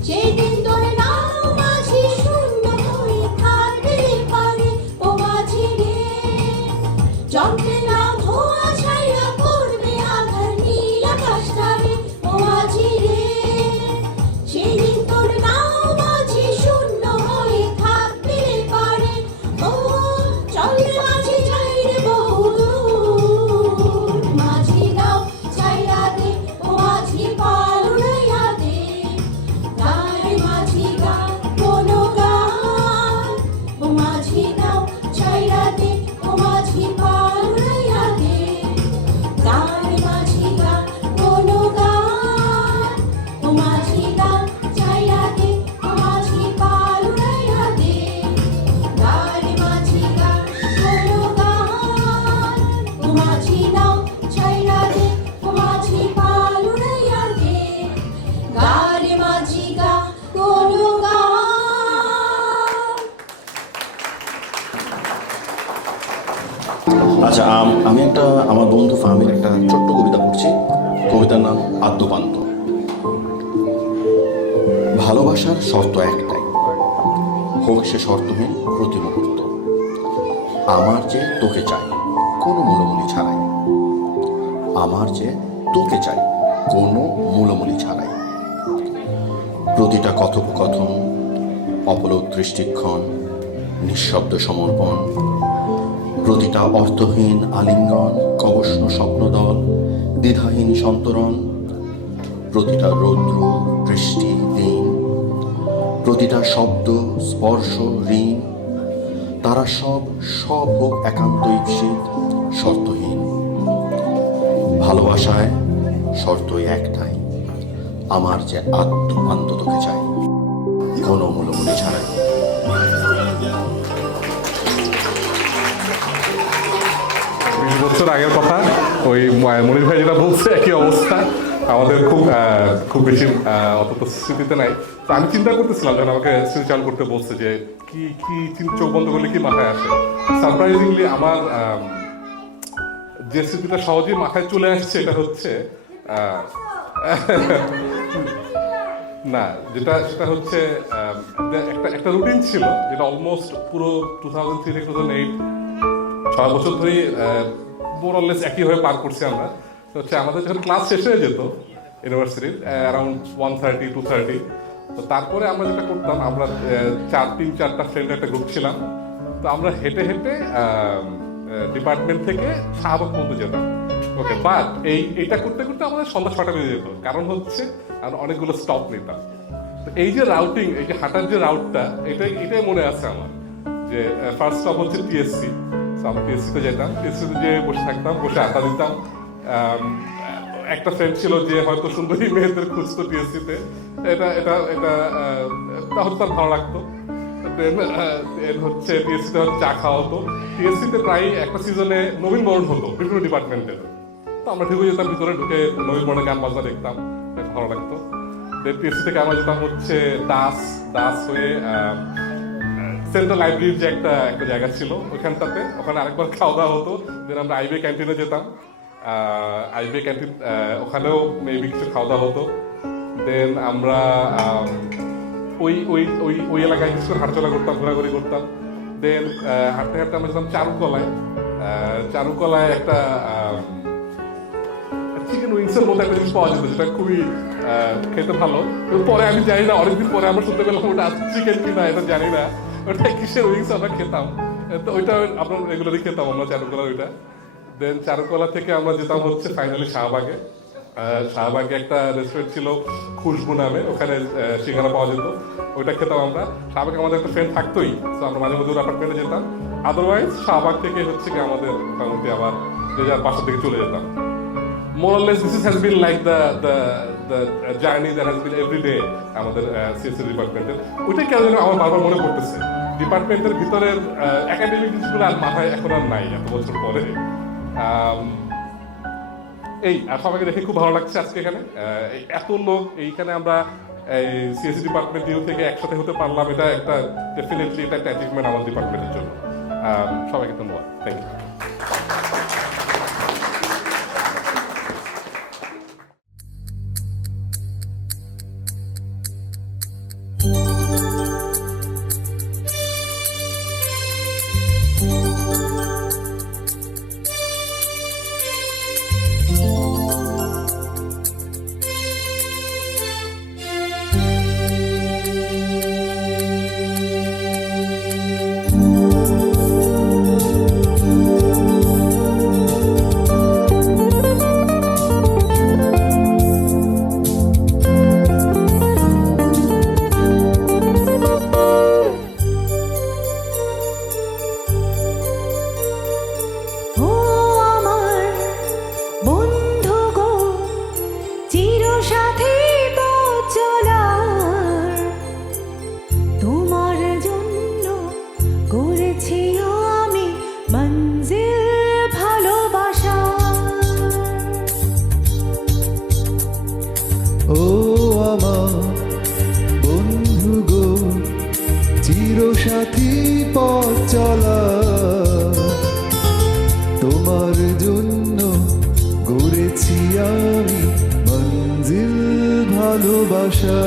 সেই দিন তোর নাম মাঝি শূন্য হয়ে থাকবে পারে ও মাঝি রে যন্ত্রে না ধোয়া ছাইরা করবে আধার নীল আকাশটারে ও মাঝি রে সেই দিন তোর নাম মাঝি শূন্য হয়ে থাকবে পারে ও চলে মাঝি যাই রে বহুদূর মাঝি নাও ছাইরা দে ও মাঝি পাল উড়াইয়া দে গায়ে মাঝি গা কোনো গান ও মাঝি নাও ছাইরা দে ও মাঝি পাল উড়াইয়া দে গায়ে মাঝি গা কোনো গান ও মাঝি নাও ছাইরা দে ও মাঝি পাল উড়াইয়া দে গায়ে মাঝি গা কোনো গান ও মাঝি নাও ছাইরা দে ও মাঝি পাল উড়াইয়া দে গায়ে মাঝি গা কোনো গান। আচ্ছা, আমি একটা আমার বন্ধু ফাহমির একটা ছোট্ট কবিতা পড়ছি। কবিতার নাম আদ্যপান্ত। ভালোবাসার শর্ত একটাই, হোক সে শর্তহীন প্রতি মুহূর্ত। আমার যে তোকে চাই কোনো মূলমূলি ছাড়াই, আমার যে তোকে চাই কোনো মূলমূলি ছাড়াই। প্রতিটা কথোপকথন, অপলক দৃষ্টিক্ষণ, নিঃশব্দ সমর্পণ, প্রতিটা অর্থহীন আলিঙ্গন, কবষ্ণ স্বপ্নদল, দ্বিধাহীন সন্তরণ, প্রতিটা রৌদ্র বৃষ্টি দিন, প্রতিটা শব্দ স্পর্শ ঋণ, তারা সব হোক একান্ত ঈপ্সিত শর্তহীন। ভালোবাসায় শর্তই একটাই, আমার যে আদ্যপান্ত তোকে চাই কোনো মূলমূলি ছাড়াই। 20 বছর আগের কথা, ওই মনির ভাই যেটা বলছে একই অবস্থা। আমাদের খুব বেশি অত স্মৃতিতে নাই। তো আমি চিন্তা করতেছিলাম যখন আমাকে স্মৃতিচারণ করতে বলছে যে কি কি চোখ বন্ধ করলে কি মাথায় আসে। সারপ্রাইজিংলি আমার যে স্মৃতিটা সহজেই মাথায় চলে আসছে এটা হচ্ছে না, সেটা হচ্ছে একটা রুটিন ছিল যেটা অলমোস্ট পুরো 2003 থেকে 2008 6 বছর ধরেই মোরলেস একইভাবে পার করছি আমরা। হচ্ছে আমাদের যখন ক্লাস শেষ হয়ে যেত ইউনিভার্সিটির অ্যারাউন্ড 1:30 2:30, তো তারপরে আমরা যেটা করতাম, আমরা 3-4টা ফ্রেন্ডের একটা গ্রুপ ছিলাম। তো আমরা হেঁটে হেঁটে ডিপার্টমেন্ট থেকে শাহবাগ পর্যন্ত যেতাম। ওকে, বাট এইটা করতে করতে আমাদের সন্ধ্যা 6টা বেজে যেত, কারণ হচ্ছে আমরা অনেকগুলো স্টপ নিতাম। তো এই যে রাউটিং, এই যে হাঁটার যে রাউটটা, এটাই মনে আছে আমার, যে ফার্স্ট স্টপ হচ্ছে টিএসসি। তো আমরা টিএসসিতে যেতাম, টিএসসিতে যেয়ে বসে থাকতাম, বসে আড্ডা দিতাম। একটা ফ্রেন্ড ছিল যে হয়তো সুন্দরী মেয়েদের খুঁজতো টিএসসিতে, এটা হয়তো তার ভালো লাগতো। হচ্ছে টিএসসিতে হয়তো চা খাওয়া হতো। টিএসসিতে প্রায় একটা সিজনে নবীন বরণ হতো বিভিন্ন ডিপার্টমেন্টের। তো আমরা ঢুকে যেতাম ভিতরে, ঢুকে নবীন বরণের গান বাজনা দেখতাম, ভালো লাগতো। টিএসসি থেকে আমরা যেতাম হচ্ছে দাস হয়ে সেন্ট্রাল লাইব্রেরির যে একটা জায়গা ছিল ওখানটাতে, ওখানে আরেকবার খাওয়া দাওয়া হতো। দেন আমরা আইবিএ ক্যান্টিনে যেতাম, আইবিএ ক্যান্টিন, ওখানেও মেবি কিছু খাওয়া দাওয়া হতো। দেন আমরা ওই এলাকায় কিছু হাঁটাচলা করতাম, ঘোরাঘুরি করতাম। দেন হাঁটতে হাঁটতে আমরা যেতাম চারুকলায় একটা চিকেন উইংসের মধ্যে একটা জিনিস পাওয়া যেত, যেটা খুবই খেতে ভালো। পরে আমি জানি না, অনেকদিন পরে আমরা শুনতে পেলাম ওটা চিকেন কিনা, এটা জানি না ওটা কিসের উইংস আমরা খেতাম। তো ওইটা আমরা রেগুলারই খেতাম আমরা চারুকলার ওইটা। দেন চারুকলা থেকে আমরা যেতাম হচ্ছে ফাইনালি শাহবাগে। একটা রেস্টুরেন্ট ছিল খুশবু নামে, ওখানে সিঙ্গারা পাওয়া যেত, ওইটা খেতাম আমরা। শাহবাগে আমাদের একটা ফ্রেন্ড থাকতোই, তো আমরা মাঝে মধ্যে অ্যাপার্টমেন্টে যেতাম। আদারওয়াইজ শাহবাগ থেকে হচ্ছে কি আমাদের মোটামুটি আবার যে যার বাসা থেকে চলে যেতাম। More or less, this has been like the journey that has been every day আমাদের সিএসসি ডিপার্টমেন্টের। ওইটাই কেন যেন আমার বারবার মনে পড়তেছে, ডিপার্টমেন্টের ভিতরের একাডেমিক জিনিসগুলো আর মাথায় এখন আর নাই এত বছর পরে। এই সবাইকে দেখে খুব ভালো লাগছে আজকে এখানে এত লোক। এইখানে আমরা এই সিএসসি ডিপার্টমেন্ট থেকে একসাথে হতে পারলাম, এটা একটা ডেফিনেটলি এটা একটা অ্যাচিভমেন্ট আমার ডিপার্টমেন্টের জন্য। সবাইকে ধন্যবাদ, থ্যাংক ইউ। সাথী পথ চলা তোমার জন্য গড়েছি আমি মঞ্জিল ভালোবাসা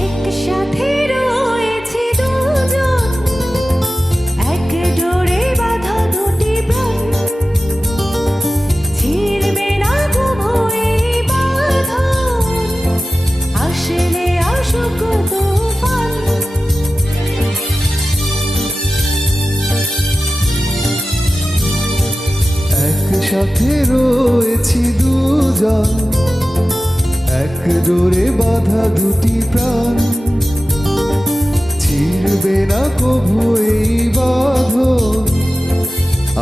একসাথে রয়েছি দুজন, এক ডোরে বাঁধা দুটি প্রাণ, ছিঁড়বে না কভু এই বাঁধন, আসলে আসুক তুফান। একসাথে রয়েছি দুজন, এক ডোরে বাঁধা দুটি প্রাণ, ছিঁড়বে না কভু এই বাঁধন,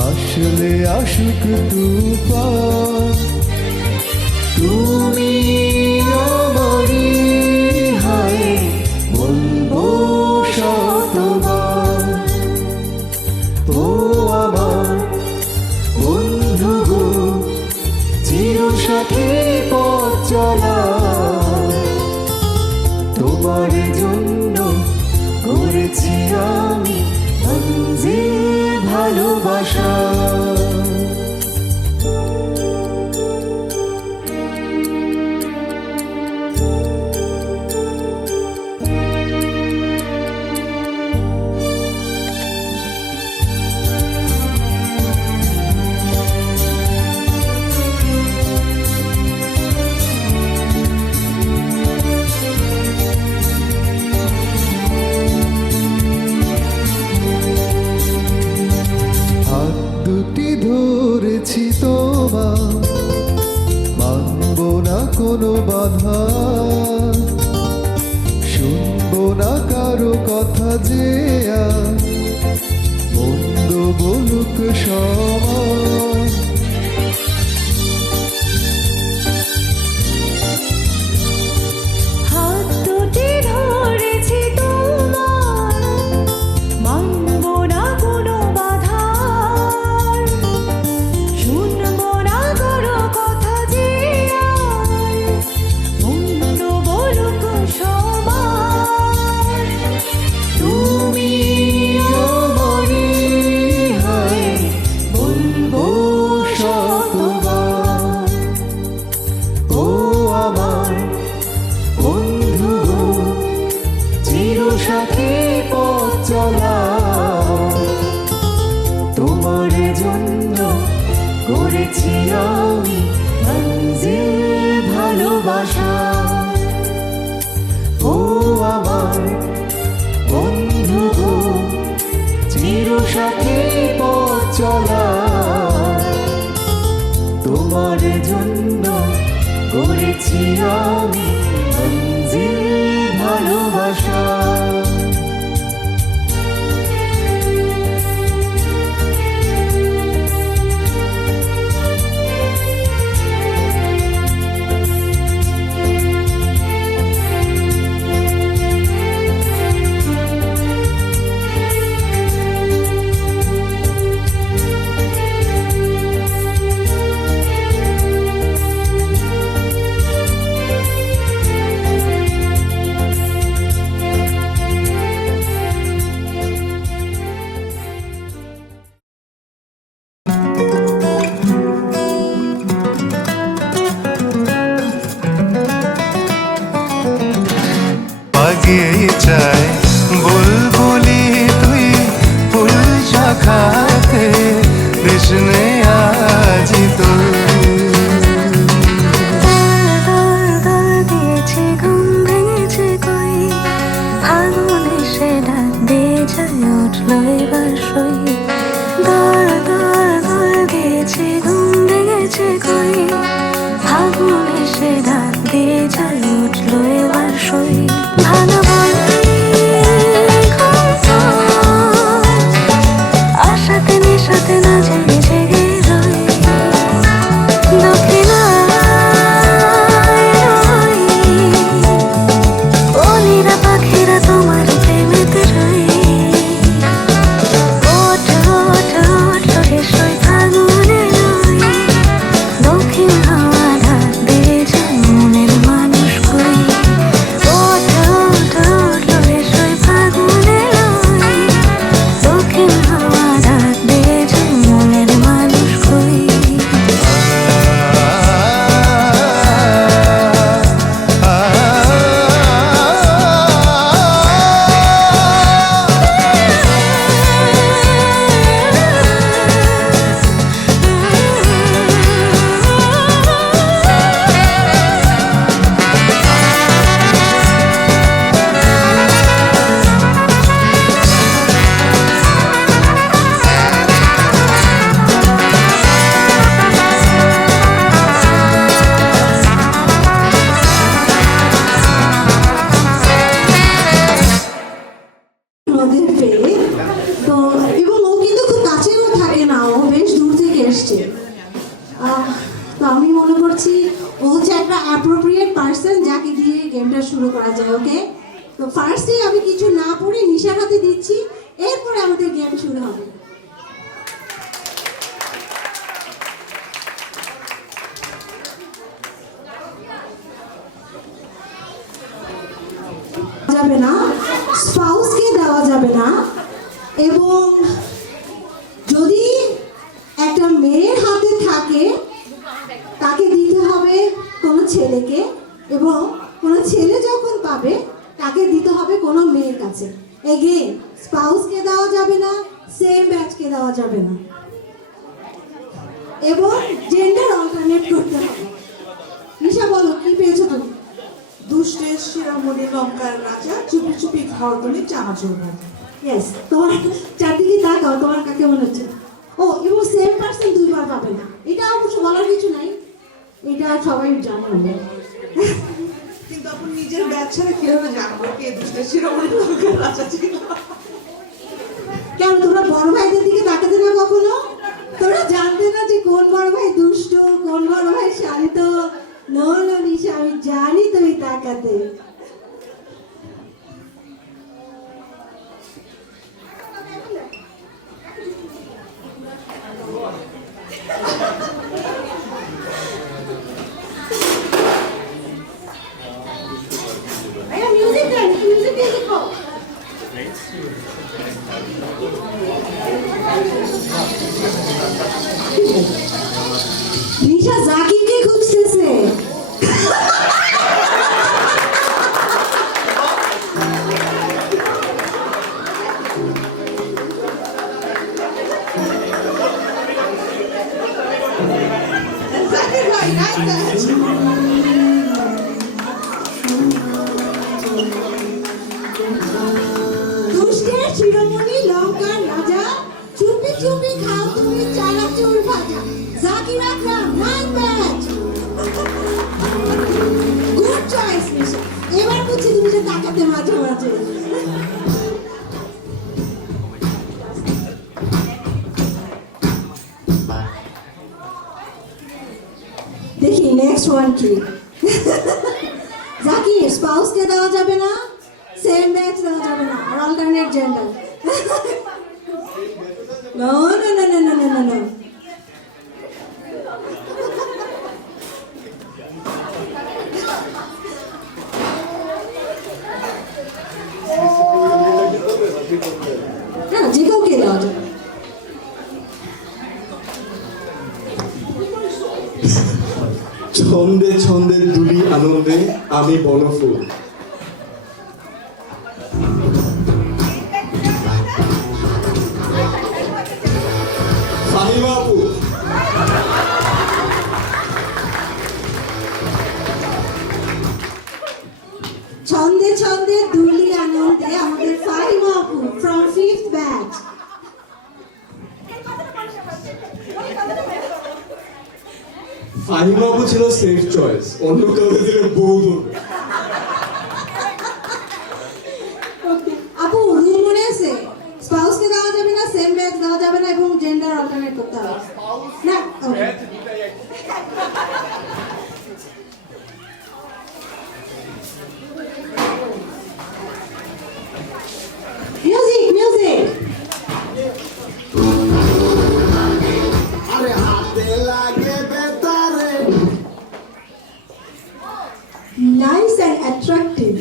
আসলে আসুক তুফান। তুমি আমারই হায় বলবো শতবার, ও আমার বন্ধু গো, চিরসাথী পথ চলা তোমার জন্য গড়েছি আমি মঞ্জিল ভালোবাসা। হাত দুটি ধরেছি তোমার, মানব না কোনো বাধা, শুনবো না কারো কথা যে আর মন্দ বলুক সমাজ। হাত দুটি ধরেছি তোমার, মানব না কোনো বাধা, শুনবো না কারো কথা যে আর মন্দ বলুক সমাজ। তুমি আমারই হায় বলবো শতবার, ও আমার বন্ধু গো, চিরসাথী পথ চলা তোমার জন্য গড়েছি আমি মঞ্জিল ভালোবাসা। ও আমার বন্ধু গো, চিরসাথী পথ চলা তোমার জন্য গড়েছি আমি মঞ্জিল ভালোবাসা। পাগিয়ে চায় বুলবুলি তুই ফুল শাখাতে কৃষ্ণে আজি তোর। দিয়েছে ঘুম ভেঙেছে কই, আগুন এসে ডাক দিয়ে যায় উঠল এবার সই। দর দর দর দিয়েছে গেমটা শুরু করা যায়, ওকে? তো ফার্স্টে আমি কিছু না পড়ে নিশার হাতে দিচ্ছি, এরপরে আমাদের গেম শুরু হবে। যাবে না, স্পাউসকে দেওয়া যাবে না, এবং যদি একটা মেয়ের হাতে থাকে তাকে দিতে হবে কোনো ছেলেকে, এবং কোনো ছেলে যখন পাবে তাকে দিতে হবে কোনো মেয়ের কাছে। এগেইন স্পাউসকে দেওয়া যাবে না, সেম ব্যাচকে দেওয়া যাবে না, এবং জেন্ডার অল্টারনেট করতে হবে। নিশা বলো কি পেয়েছো তুমি? দুষ্টের শিরোমণি লঙ্কার রাজা, চুপি চুপি ঘরদনি চানাচুর ভাজা। ইয়েস, তোমার চারদিকে তাকাও, তোমার কাকে মনে হচ্ছে? ও, এবং সেম পার্সন দুইবার পাবে না, এটা অবশ্য বলার কিছু নাই, এটা সবাই জানে। কিন্তু আপনি নিজের ব্যাচ ছাড়া কিভাবে জানবো কে দুষ্টের শিরোমণি লঙ্কার রাজা ছিল? কেন তোমরা বড় ভাইদের দিকে তাকাতে না কখনো? তোমরা জানতে না যে কোন বড় ভাই দুষ্ট, কোন বড় ভাই শান্ত? নো নো নিশা, আমি জানি তুমি তাকাতে। মিউজিক দেন, মিউজিক দিয়ে দেখো। নিশা জাকিরকে খুঁজতেছে। জাকির ভাই, নাইস ব্যাচ। দুষ্টের শিরোমণি লঙ্কার রাজা, চুপি চুপি খাও তুমি চানাচুর ভাজা। জাকির আকরাম, নাইস ব্যাচ। গুড চয়েস নিশা। এবার বুঝছি তুমি যে তাকাতে মাঝে মাঝে। দেখি নেক্সট ওয়ান কি। জাকির, স্পাউসকে দেওয়া যাবে না, সেম ব্যাচ দেওয়া যাবে না, আর alternate gender. No no no no no no no no. না, যে কাউকে দেওয়া যাবে। ছন্দে ছন্দে দুলি আনন্দে আমি বনফুল। ফাহিমা আপু। ছন্দে ছন্দে দুলি আনন্দে আমাদের ফাহিমা আপু ফ্রম 5th ব্যাচ। ফাহিমা আপু ছিল সেফ চয়েস, অন্য কাউকে দিলে বউ ধরবে। আপু রুল মনে আছে? স্পাউসকে দেওয়া যাবে না, সেম ব্যাচ দেওয়া যাবে না, এবং জেন্ডার অল্টারনেট করতে হবে না। Music music. আরে হাতে লাগে বেতারে। Nice and attractive.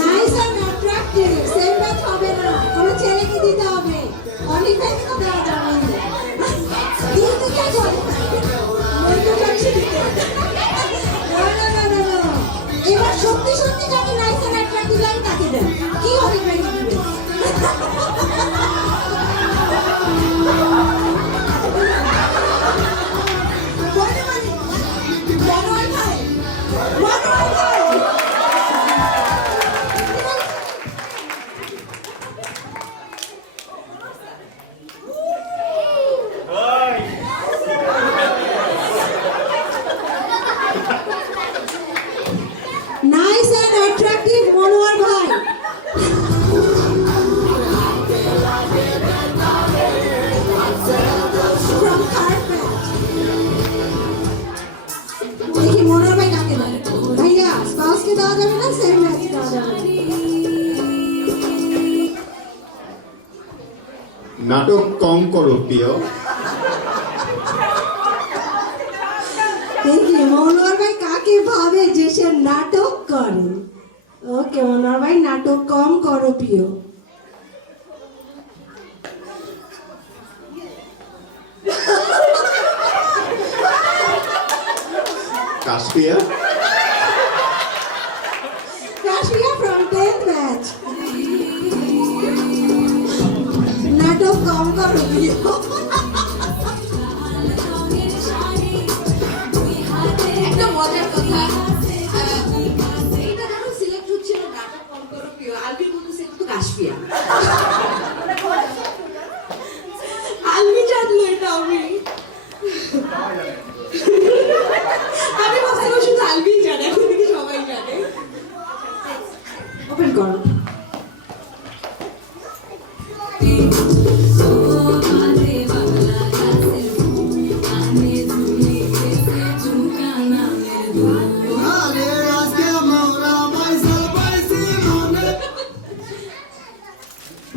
Nice and attractive, same batch হবে না, কোনো ছেলেকে দিতে হবে। অনেক ভাইকে তো দেওয়া যাবে না। দূর থেকে বলে মন্টু যাচ্ছে দিতে। না না না না না, এবার সত্যি সত্যি যাকে নাইস অ্যান্ড অ্যাট্রাক্টিভ লাগে তাকে দেন। কি অনেক ভাইকে দিবে? বনোয়ারি ভাই, যাবে না। নাটক কম করো প্রিয়। দেখি মনোহর ভাই কাকে ভাবে যে সে নাটক করে। ওকে মনোহর ভাই, নাটক কম করো প্রিয়। Kashpia Kashia from 10th batch। নাটক কম করো প্রিয়। একটা মজার কথা, এটা যখন সিলেক্ট হচ্ছিল নাটক কম করো প্রিয়, আলবি বলতেছে এটা তো কাশপিয়া। আলবি জানলো এটা আমি ভাবছিলাম শুধু আলবি জানে, এখন থেকে সবাই জানে। ওপেন করো।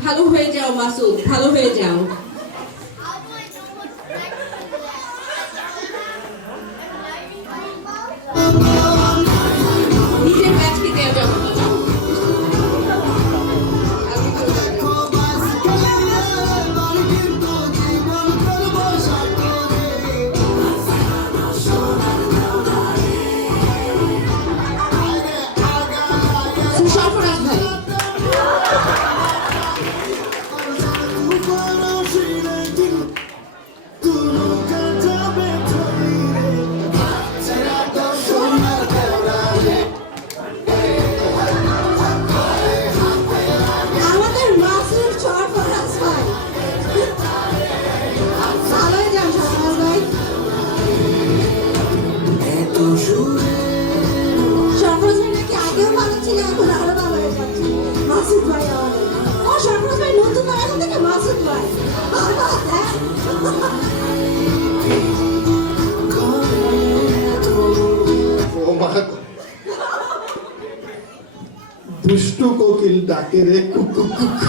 ভালো হয়ে যাও মাসুদ, ভালো হয়ে যাও। নিজের ব্যাচকে দেওয়া যাবে না। সরফরাজ ভাই, আমাদের মাসুদ সরফরাজ ভাই, ভালোই যান সরফরাজ ভাই। সরফরাজ ভাই নাকি আগেও ভালো ছিল, এখন আরো ভালো হয়ে যাচ্ছে মাসুদ ভাই আমাদের। ও সরফরাজ ভাই নতুন না, এখন থেকে মাসুদ ভাই। ও মা দুষ্টু কোকিল ডাকে রে কুকু কুকু।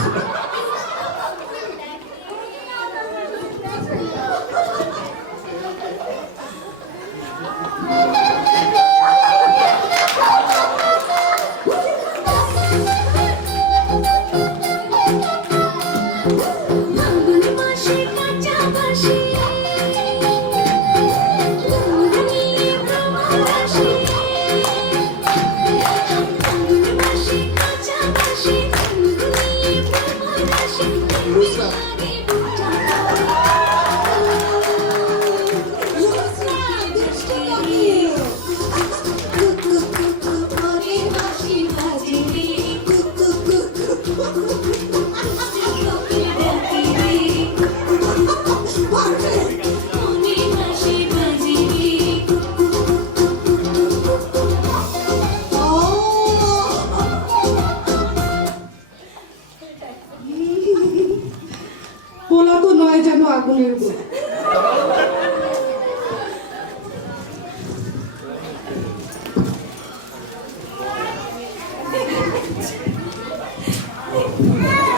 পোলা তো নয় যেন আগুনের গোলা।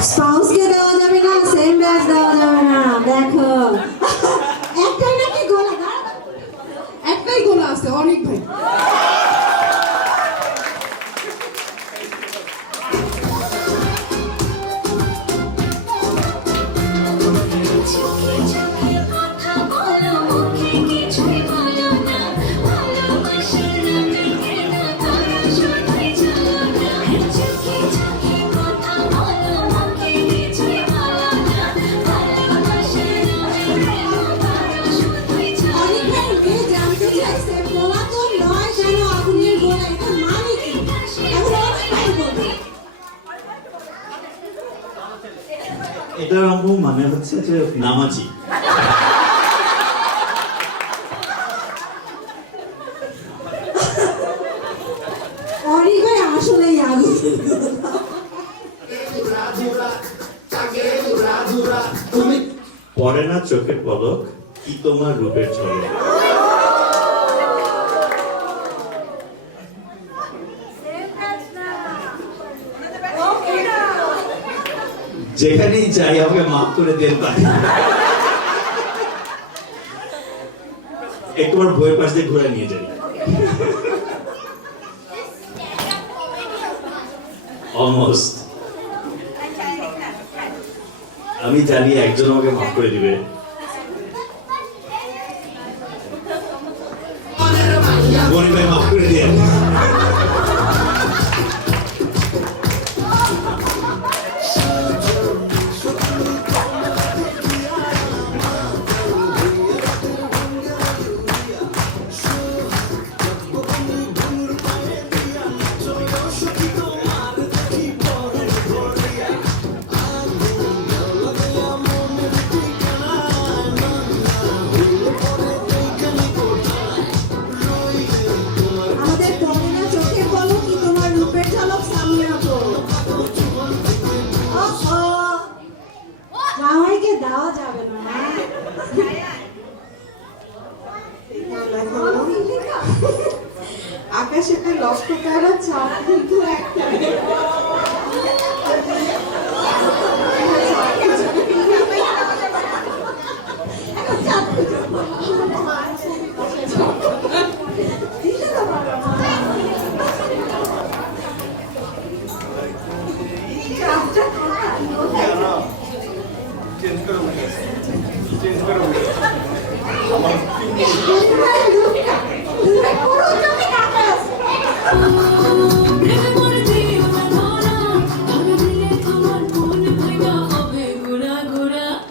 স্পাউসকে দেওয়া যাবে না, সেম ব্যাচ দেওয়া যাবে না। দেখো একটাই নাকি গোলা, একটাই গোলা আছে অনেক ভাই। অনেক ভাই গিয়ে জানতে চাইছে পোলা তো নয় যেন আগুনের গোলা, এটা মানে কি? এখন অনেক ভাই বলবে। এটার আম্মু মানে হচ্ছে যে নামাজি। অনেক ভাই আসলেই আগুন। তুমি পড়ে না চোখের পলক, কি তোমার রূপের ঝলক। যেখানেই যাই আমাকে মাফ করে দেন তাই। একবার বইয়ের পাশ দিয়ে ঘুরে নিয়ে যাই। অলমোস্ট আমি জানি একজন আমাকে মাফ করে দিবে। গরিবে মাফ করে দিয়ে আমাদের পড়ে না চোখে বলো কি তোমার রূপের ঝলক সামনে আঁকো। জামাইকে দেওয়া যাবে না। আকাশেতে লক্ষ তারা চাঁদ কিন্তু একটা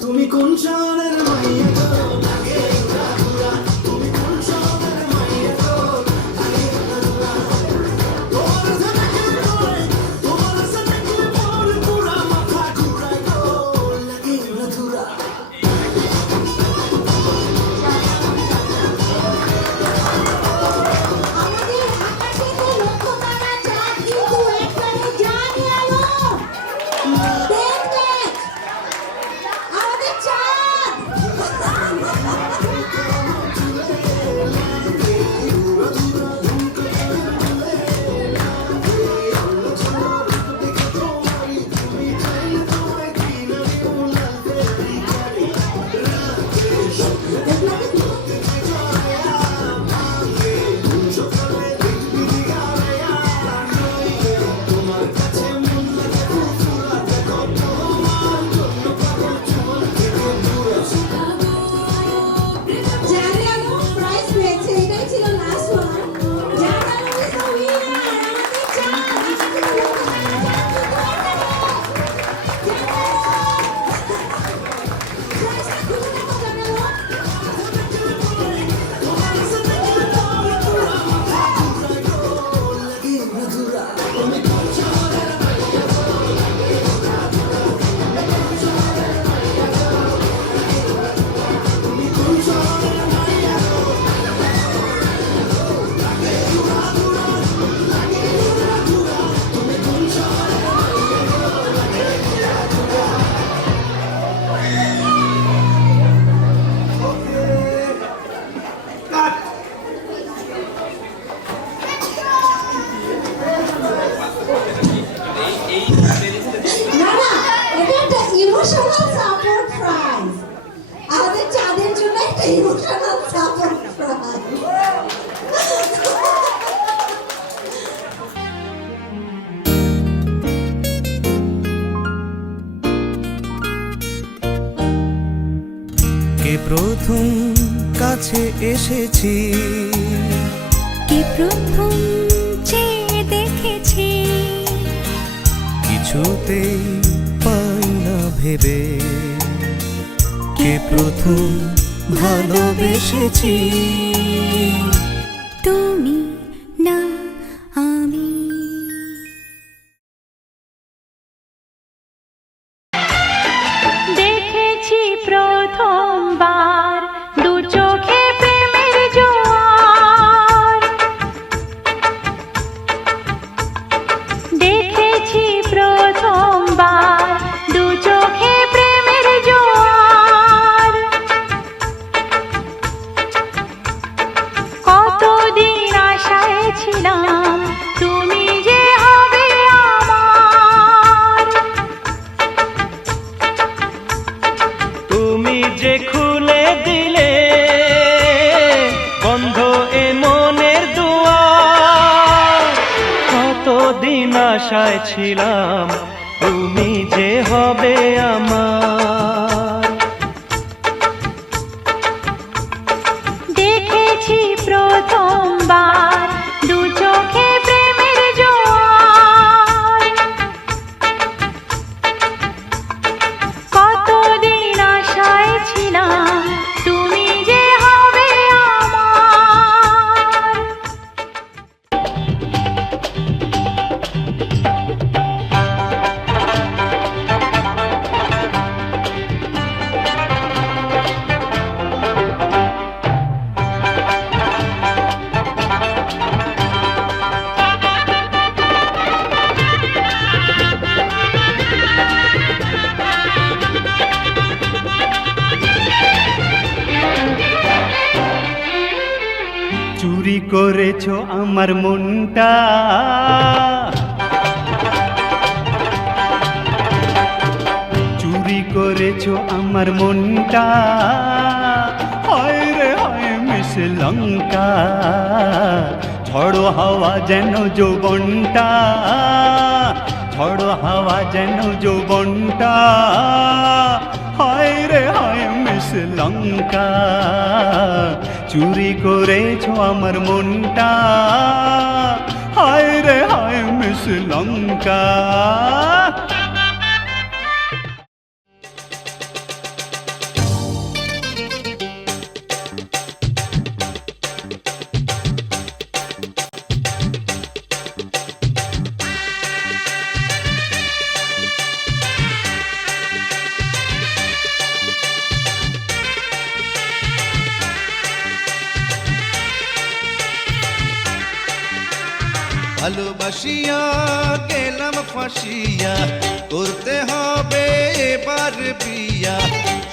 তুমি কোন শহরের মাইয়া গো? আমাদের আকাশেতে লক্ষ তারা চাঁদ কিন্তু একবারে জানি আলো। দেখবে আমাদের চাঁদ। জানি আলো প্রাইজ পেয়েছে, এটাই ছিল লাস্ট ওয়ান। জানি আলো ইজ দ্য উইনার। আমাদের চাঁদ আকাশেতে লক্ষ তারা চাঁদ কিন্তু প্রাইজটা খুলে দেখো জানি আলো। না না, এটা একটা ইমোশনাল সাপোর্ট প্রাইজ। আমাদের চাঁদের জন্য একটা ইমোশনাল সাপোর্ট প্রাইজ। কে প্রথম কাছে এসেছি, কি প্রথম চেয়ে দেখেছি, কিছুতেই পাই না ভেবে। কে প্রথম ভালোবেসেছি, তুমি না আমি। দেখেছি প্রথমবার দু চোখে প্রেমের জোয়ার, দেখেছি প্রথমবার দু চোখে প্রেমের জোয়ার। কতদিন আশা কতদিন আশায় ছিলাম তুমি যে হবে আমার। দেখেছি প্রথমবার দু চোখে প্রেমের জোয়ার, কতদিন আশায় ছিলাম তুমি যে হবে আমার। চুরি করেছো আমার মনটা, চুরি করেছো আমার মনটা, হয় রে হয় মিস লঙ্কা, ঝড়ো হাওয়া যেন যৌবনটা, ঝড়ো হাওয়া যেন যৌবনটা, হয় রে হয় মিস লঙ্কা, চুরি করেছো আমার মনটা, হায় রে হায় মিস লঙ্কা। ভালোবাসিয়া গেলাম ফাঁসিয়া, করতে হবে এবার বিয়া,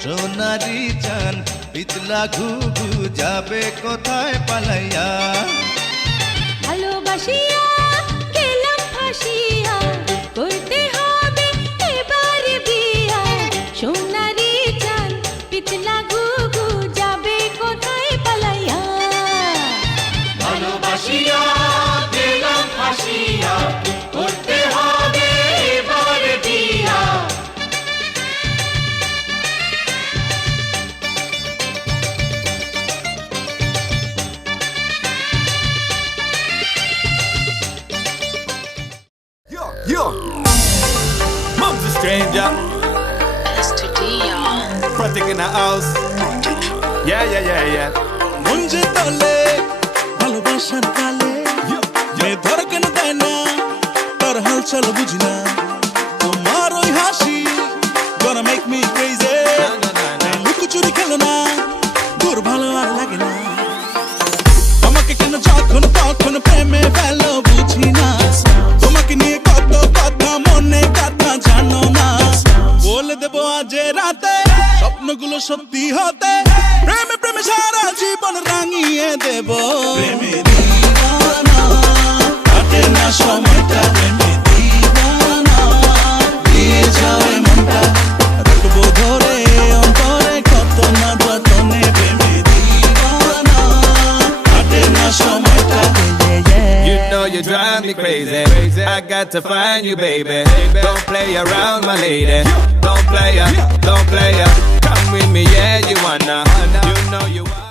সোনারি চান পিতলা ঘুঘু যাবে কোথায় পালাইয়া। ভালোবাসিয়া গেলাম ফাঁসিয়া, করতে হবে এবার বিয়া, সোনারি চান পিতলা ঘুঘু যাবে কোথায় পালাইয়া। ভালোবাসিয়া গেলাম ফাঁসিয়া, করতে হবে এবার বিয়া। Yo, mom's a stranger. Pratik in the house. Yeah. মুঞ্জে তলে ভালোবাসার কালে, যে ধর কেন দেয় না তার হালচাল বুঝি না, তোমার ওই হাসি gonna make me crazy, লুকোচুরি খেলো না, দূর ভালো আর লাগে না, আমাকে কেন যখন তখন প্রেমে ফেলো বুঝি না, তোমাকে নিয়ে কত কথা মনে কথা জানো না, বলে দেবো আজ রাতে স্বপ্নগুলো সত্যি হতে, প্রেমে প্রেমে সারা জীবন রাঙিয়ে দেব, প্রেমে দিওয়ানা কাটে না সময়টা, প্রেমে দিওয়ানা দিয়ে যায় মনটা, রাখবো ধরে অন্তরে কত না যতনে, প্রেমে দিওয়ানা কাটে না সময়টা। You know you drive me crazy. I got to find you, baby. Don't play around, my lady. Don't play ya. Come with me, yeah, you wanna. You know you are.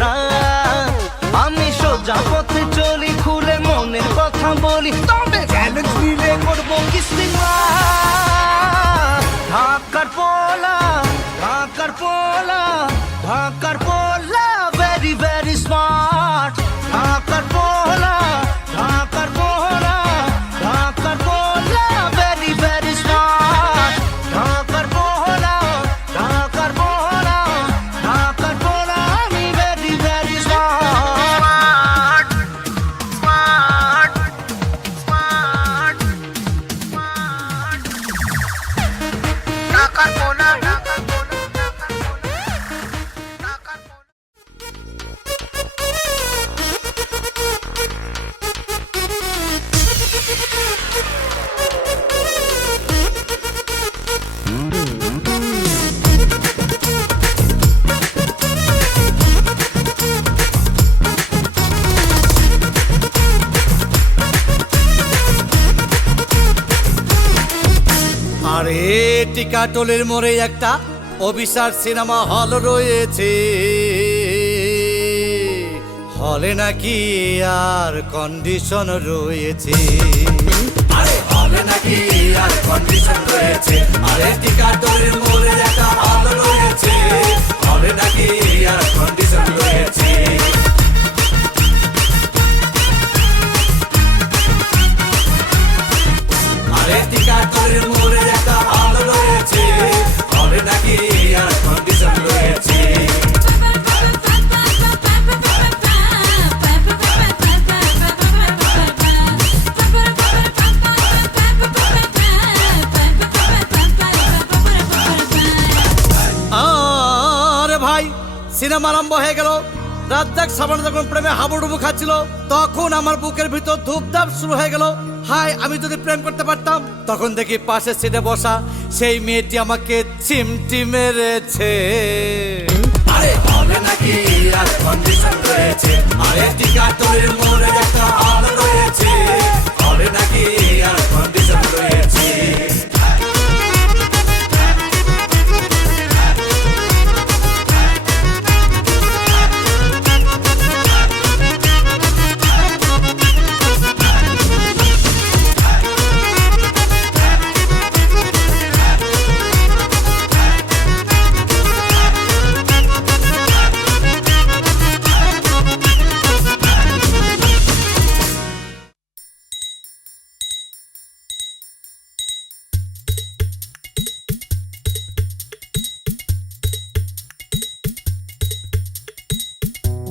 না। আমি সোজা পথে চলি, খুলে মনের কথা বলি, তবে চ্যালেঞ্জ নিলে করবো কিস্তি। ঢাকার পোলা, ঢাকার পোলা, ঢাকার পোলা, ভেরি ভেরি স্মার্ট। ঢাকার পোলা, ঢাকার পোলা, ঢাকার পোলা, ভেরি ভেরি স্মার্ট। ঢাকার পোলা, ঢাকার পোলা, ঢাকার পোলা, আমি very very smart. Smart, smart, smart. ঢাকার পোলা, ঢাকার পোলা, ঢাকার পোলা, ঢাকার পোলা। আরে টিকাটলের মোড়ে একটা অভিসার সিনেমা হল রয়েছে, হলে নাকি আর কন্ডিশন রয়েছে। আরে হলে নাকি আর কন্ডিশন রয়েছে। আরে টিকাটলের মোড়ে একটা হল রয়েছে, হলে নাকি আর কন্ডিশন রয়েছে। আরে টিকাটলের মোড়ে একটা হল রয়েছে, হলে নাকি আর কন্ডিশন রয়েছে। আরে ভাই, সিনেমা আরম্ভ হয়ে গেল। রাজ্জাক সাবানা যখন প্রেমে হাবুডুবু খাচ্ছিল, তখন আমার বুকের ভিতর ধূপধাপ শুরু হয়ে গেল। হাই, আমি যদি প্রেম করতে পারতাম। তখন দেখি পাশে সিটে বসা সেই মেয়েটি আমাকে চিমটি মেরেছে। আরে হলে নাকি আর কন্ডিশন রয়েছে। আরে টিকাটলের মোড়ে একটা হল রয়েছে, হলে নাকি আর কন্ডিশন রয়েছে।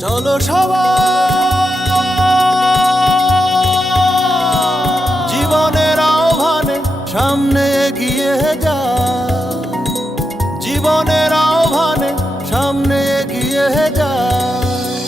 চলো সবাই জীবনের আহ্বানে সামনে এগিয়ে যায়, জীবনের আহ্বানে সামনে এগিয়ে যায়।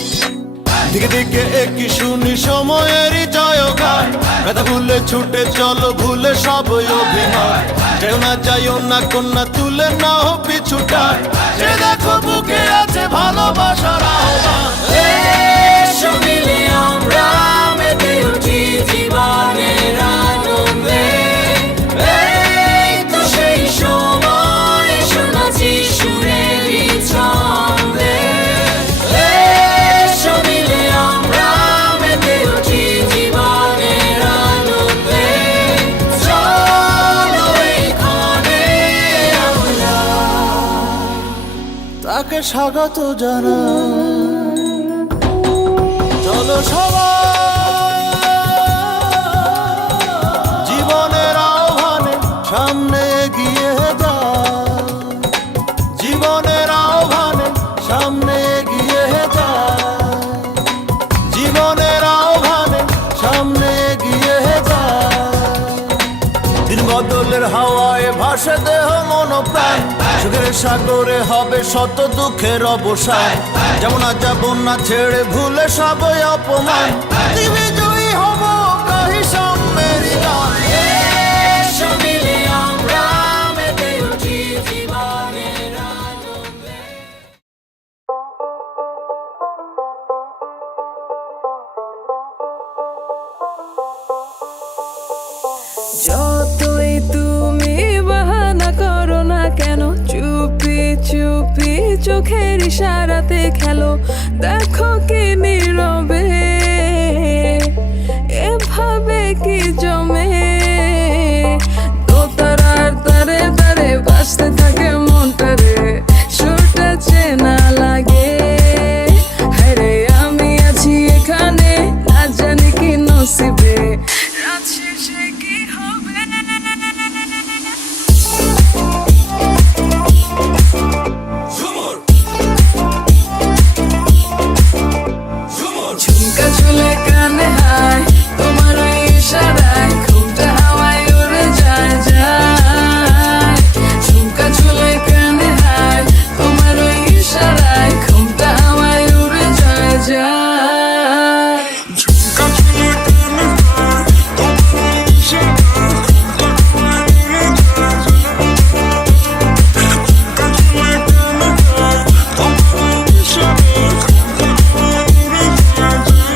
দিকে দিকে একই শুনি সময়েরই জয়গান, ব্যথা ভুলে ছুটে চলো ভুলে সব অভিমান। যেও না যাইও না কন্যা, তুলে নাও পিছুটান, যে দেখো বুকে আছে ভালোবাসার আহ্বান। এসো মিলে আমরা মেতে উঠি জীবনের আনন্দে। এই তো সেই সময়, শোনাচ্ছি সুরেরই ছন্দে। এসো মিলে আমরা মেতে উঠি জীবনের আনন্দে। চলো এইখানে আমরা তাকে স্বাগত জানাই। চলো সবাই জীবনের আহ্বানে সামনে এগিয়ে যায়, জীবনের আহ্বানে সামনে এগিয়ে যায়, জীবনের আহ্বানে সামনে এগিয়ে যায়। দিন বদলের হাওয়ায় ভাসে দেহ মন প্রাণ, সুখের সাগরে হবে শত দুঃখের অবসান। যেমন না যাব না ছেড়ে ভুলে সব অপমান, দিবে জয়ী হব কহি সাম্যেরই গান। এসো মিলে আমরা মেতে উঠি জীবনের আনন্দে। যতই তুমি বাহানা করো না কেন, চুপি চুপি চোখের ইশারাতে খেলো, দেখো কি নীরবে এভাবে কি জমে। দোতারার তারে তারে বাজতে থাকে মনটা রে, সুরটা চেনা লাগে। হায়রে আমি আছি এখানে, না জানি কি নসিবে, রাত শেষে কি হবে। ঝুমকা ঝুলে কানে হায়, তোমার ওই ইশারায় ঘুমটা হাওয়ায় উড়ে যায় যায়। ঝুমকা ঝুলে কানে হায়, তোমার ওই ইশারায় ঘুমটা হাওয়ায় উড়ে যায় যায়। ঝুমকা ঝুলে কানে হায়, তোমার ওই ইশারায় ঘুমটা হাওয়ায় উড়ে যায় যায়। ঝুমকা ঝুলে কানে হায়, তোমার ওই ইশারায় ঘুমটা হাওয়ায় উড়ে যায় যায়।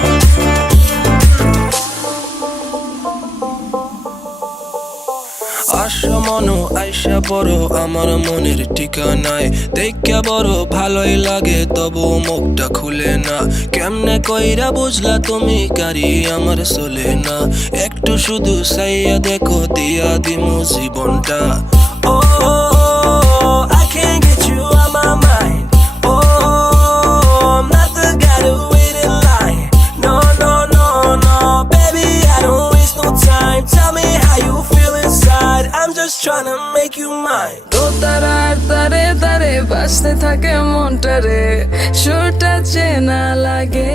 আশা মনো আইসা পড়ো আমার মনের ঠিকানায়, দেখা বড় ভালোই লাগে তবু মুখটা খুলে না। কেমনে কইরা বুঝলা তুমি কারি আমার চলে না, একটু শুধু চাইয়া দেখো দিয়া দিমু জীবনটা। ও I can't get you out my mind. Oh, I'm not the guy to wait in line. No, no, no, no, baby, I don't waste no time. Tell me how you feel inside. I'm just trying to make you mine. দোতারার তারে তারে বাজতে থাকে মনটা রে, সুরটা চেনা লাগে।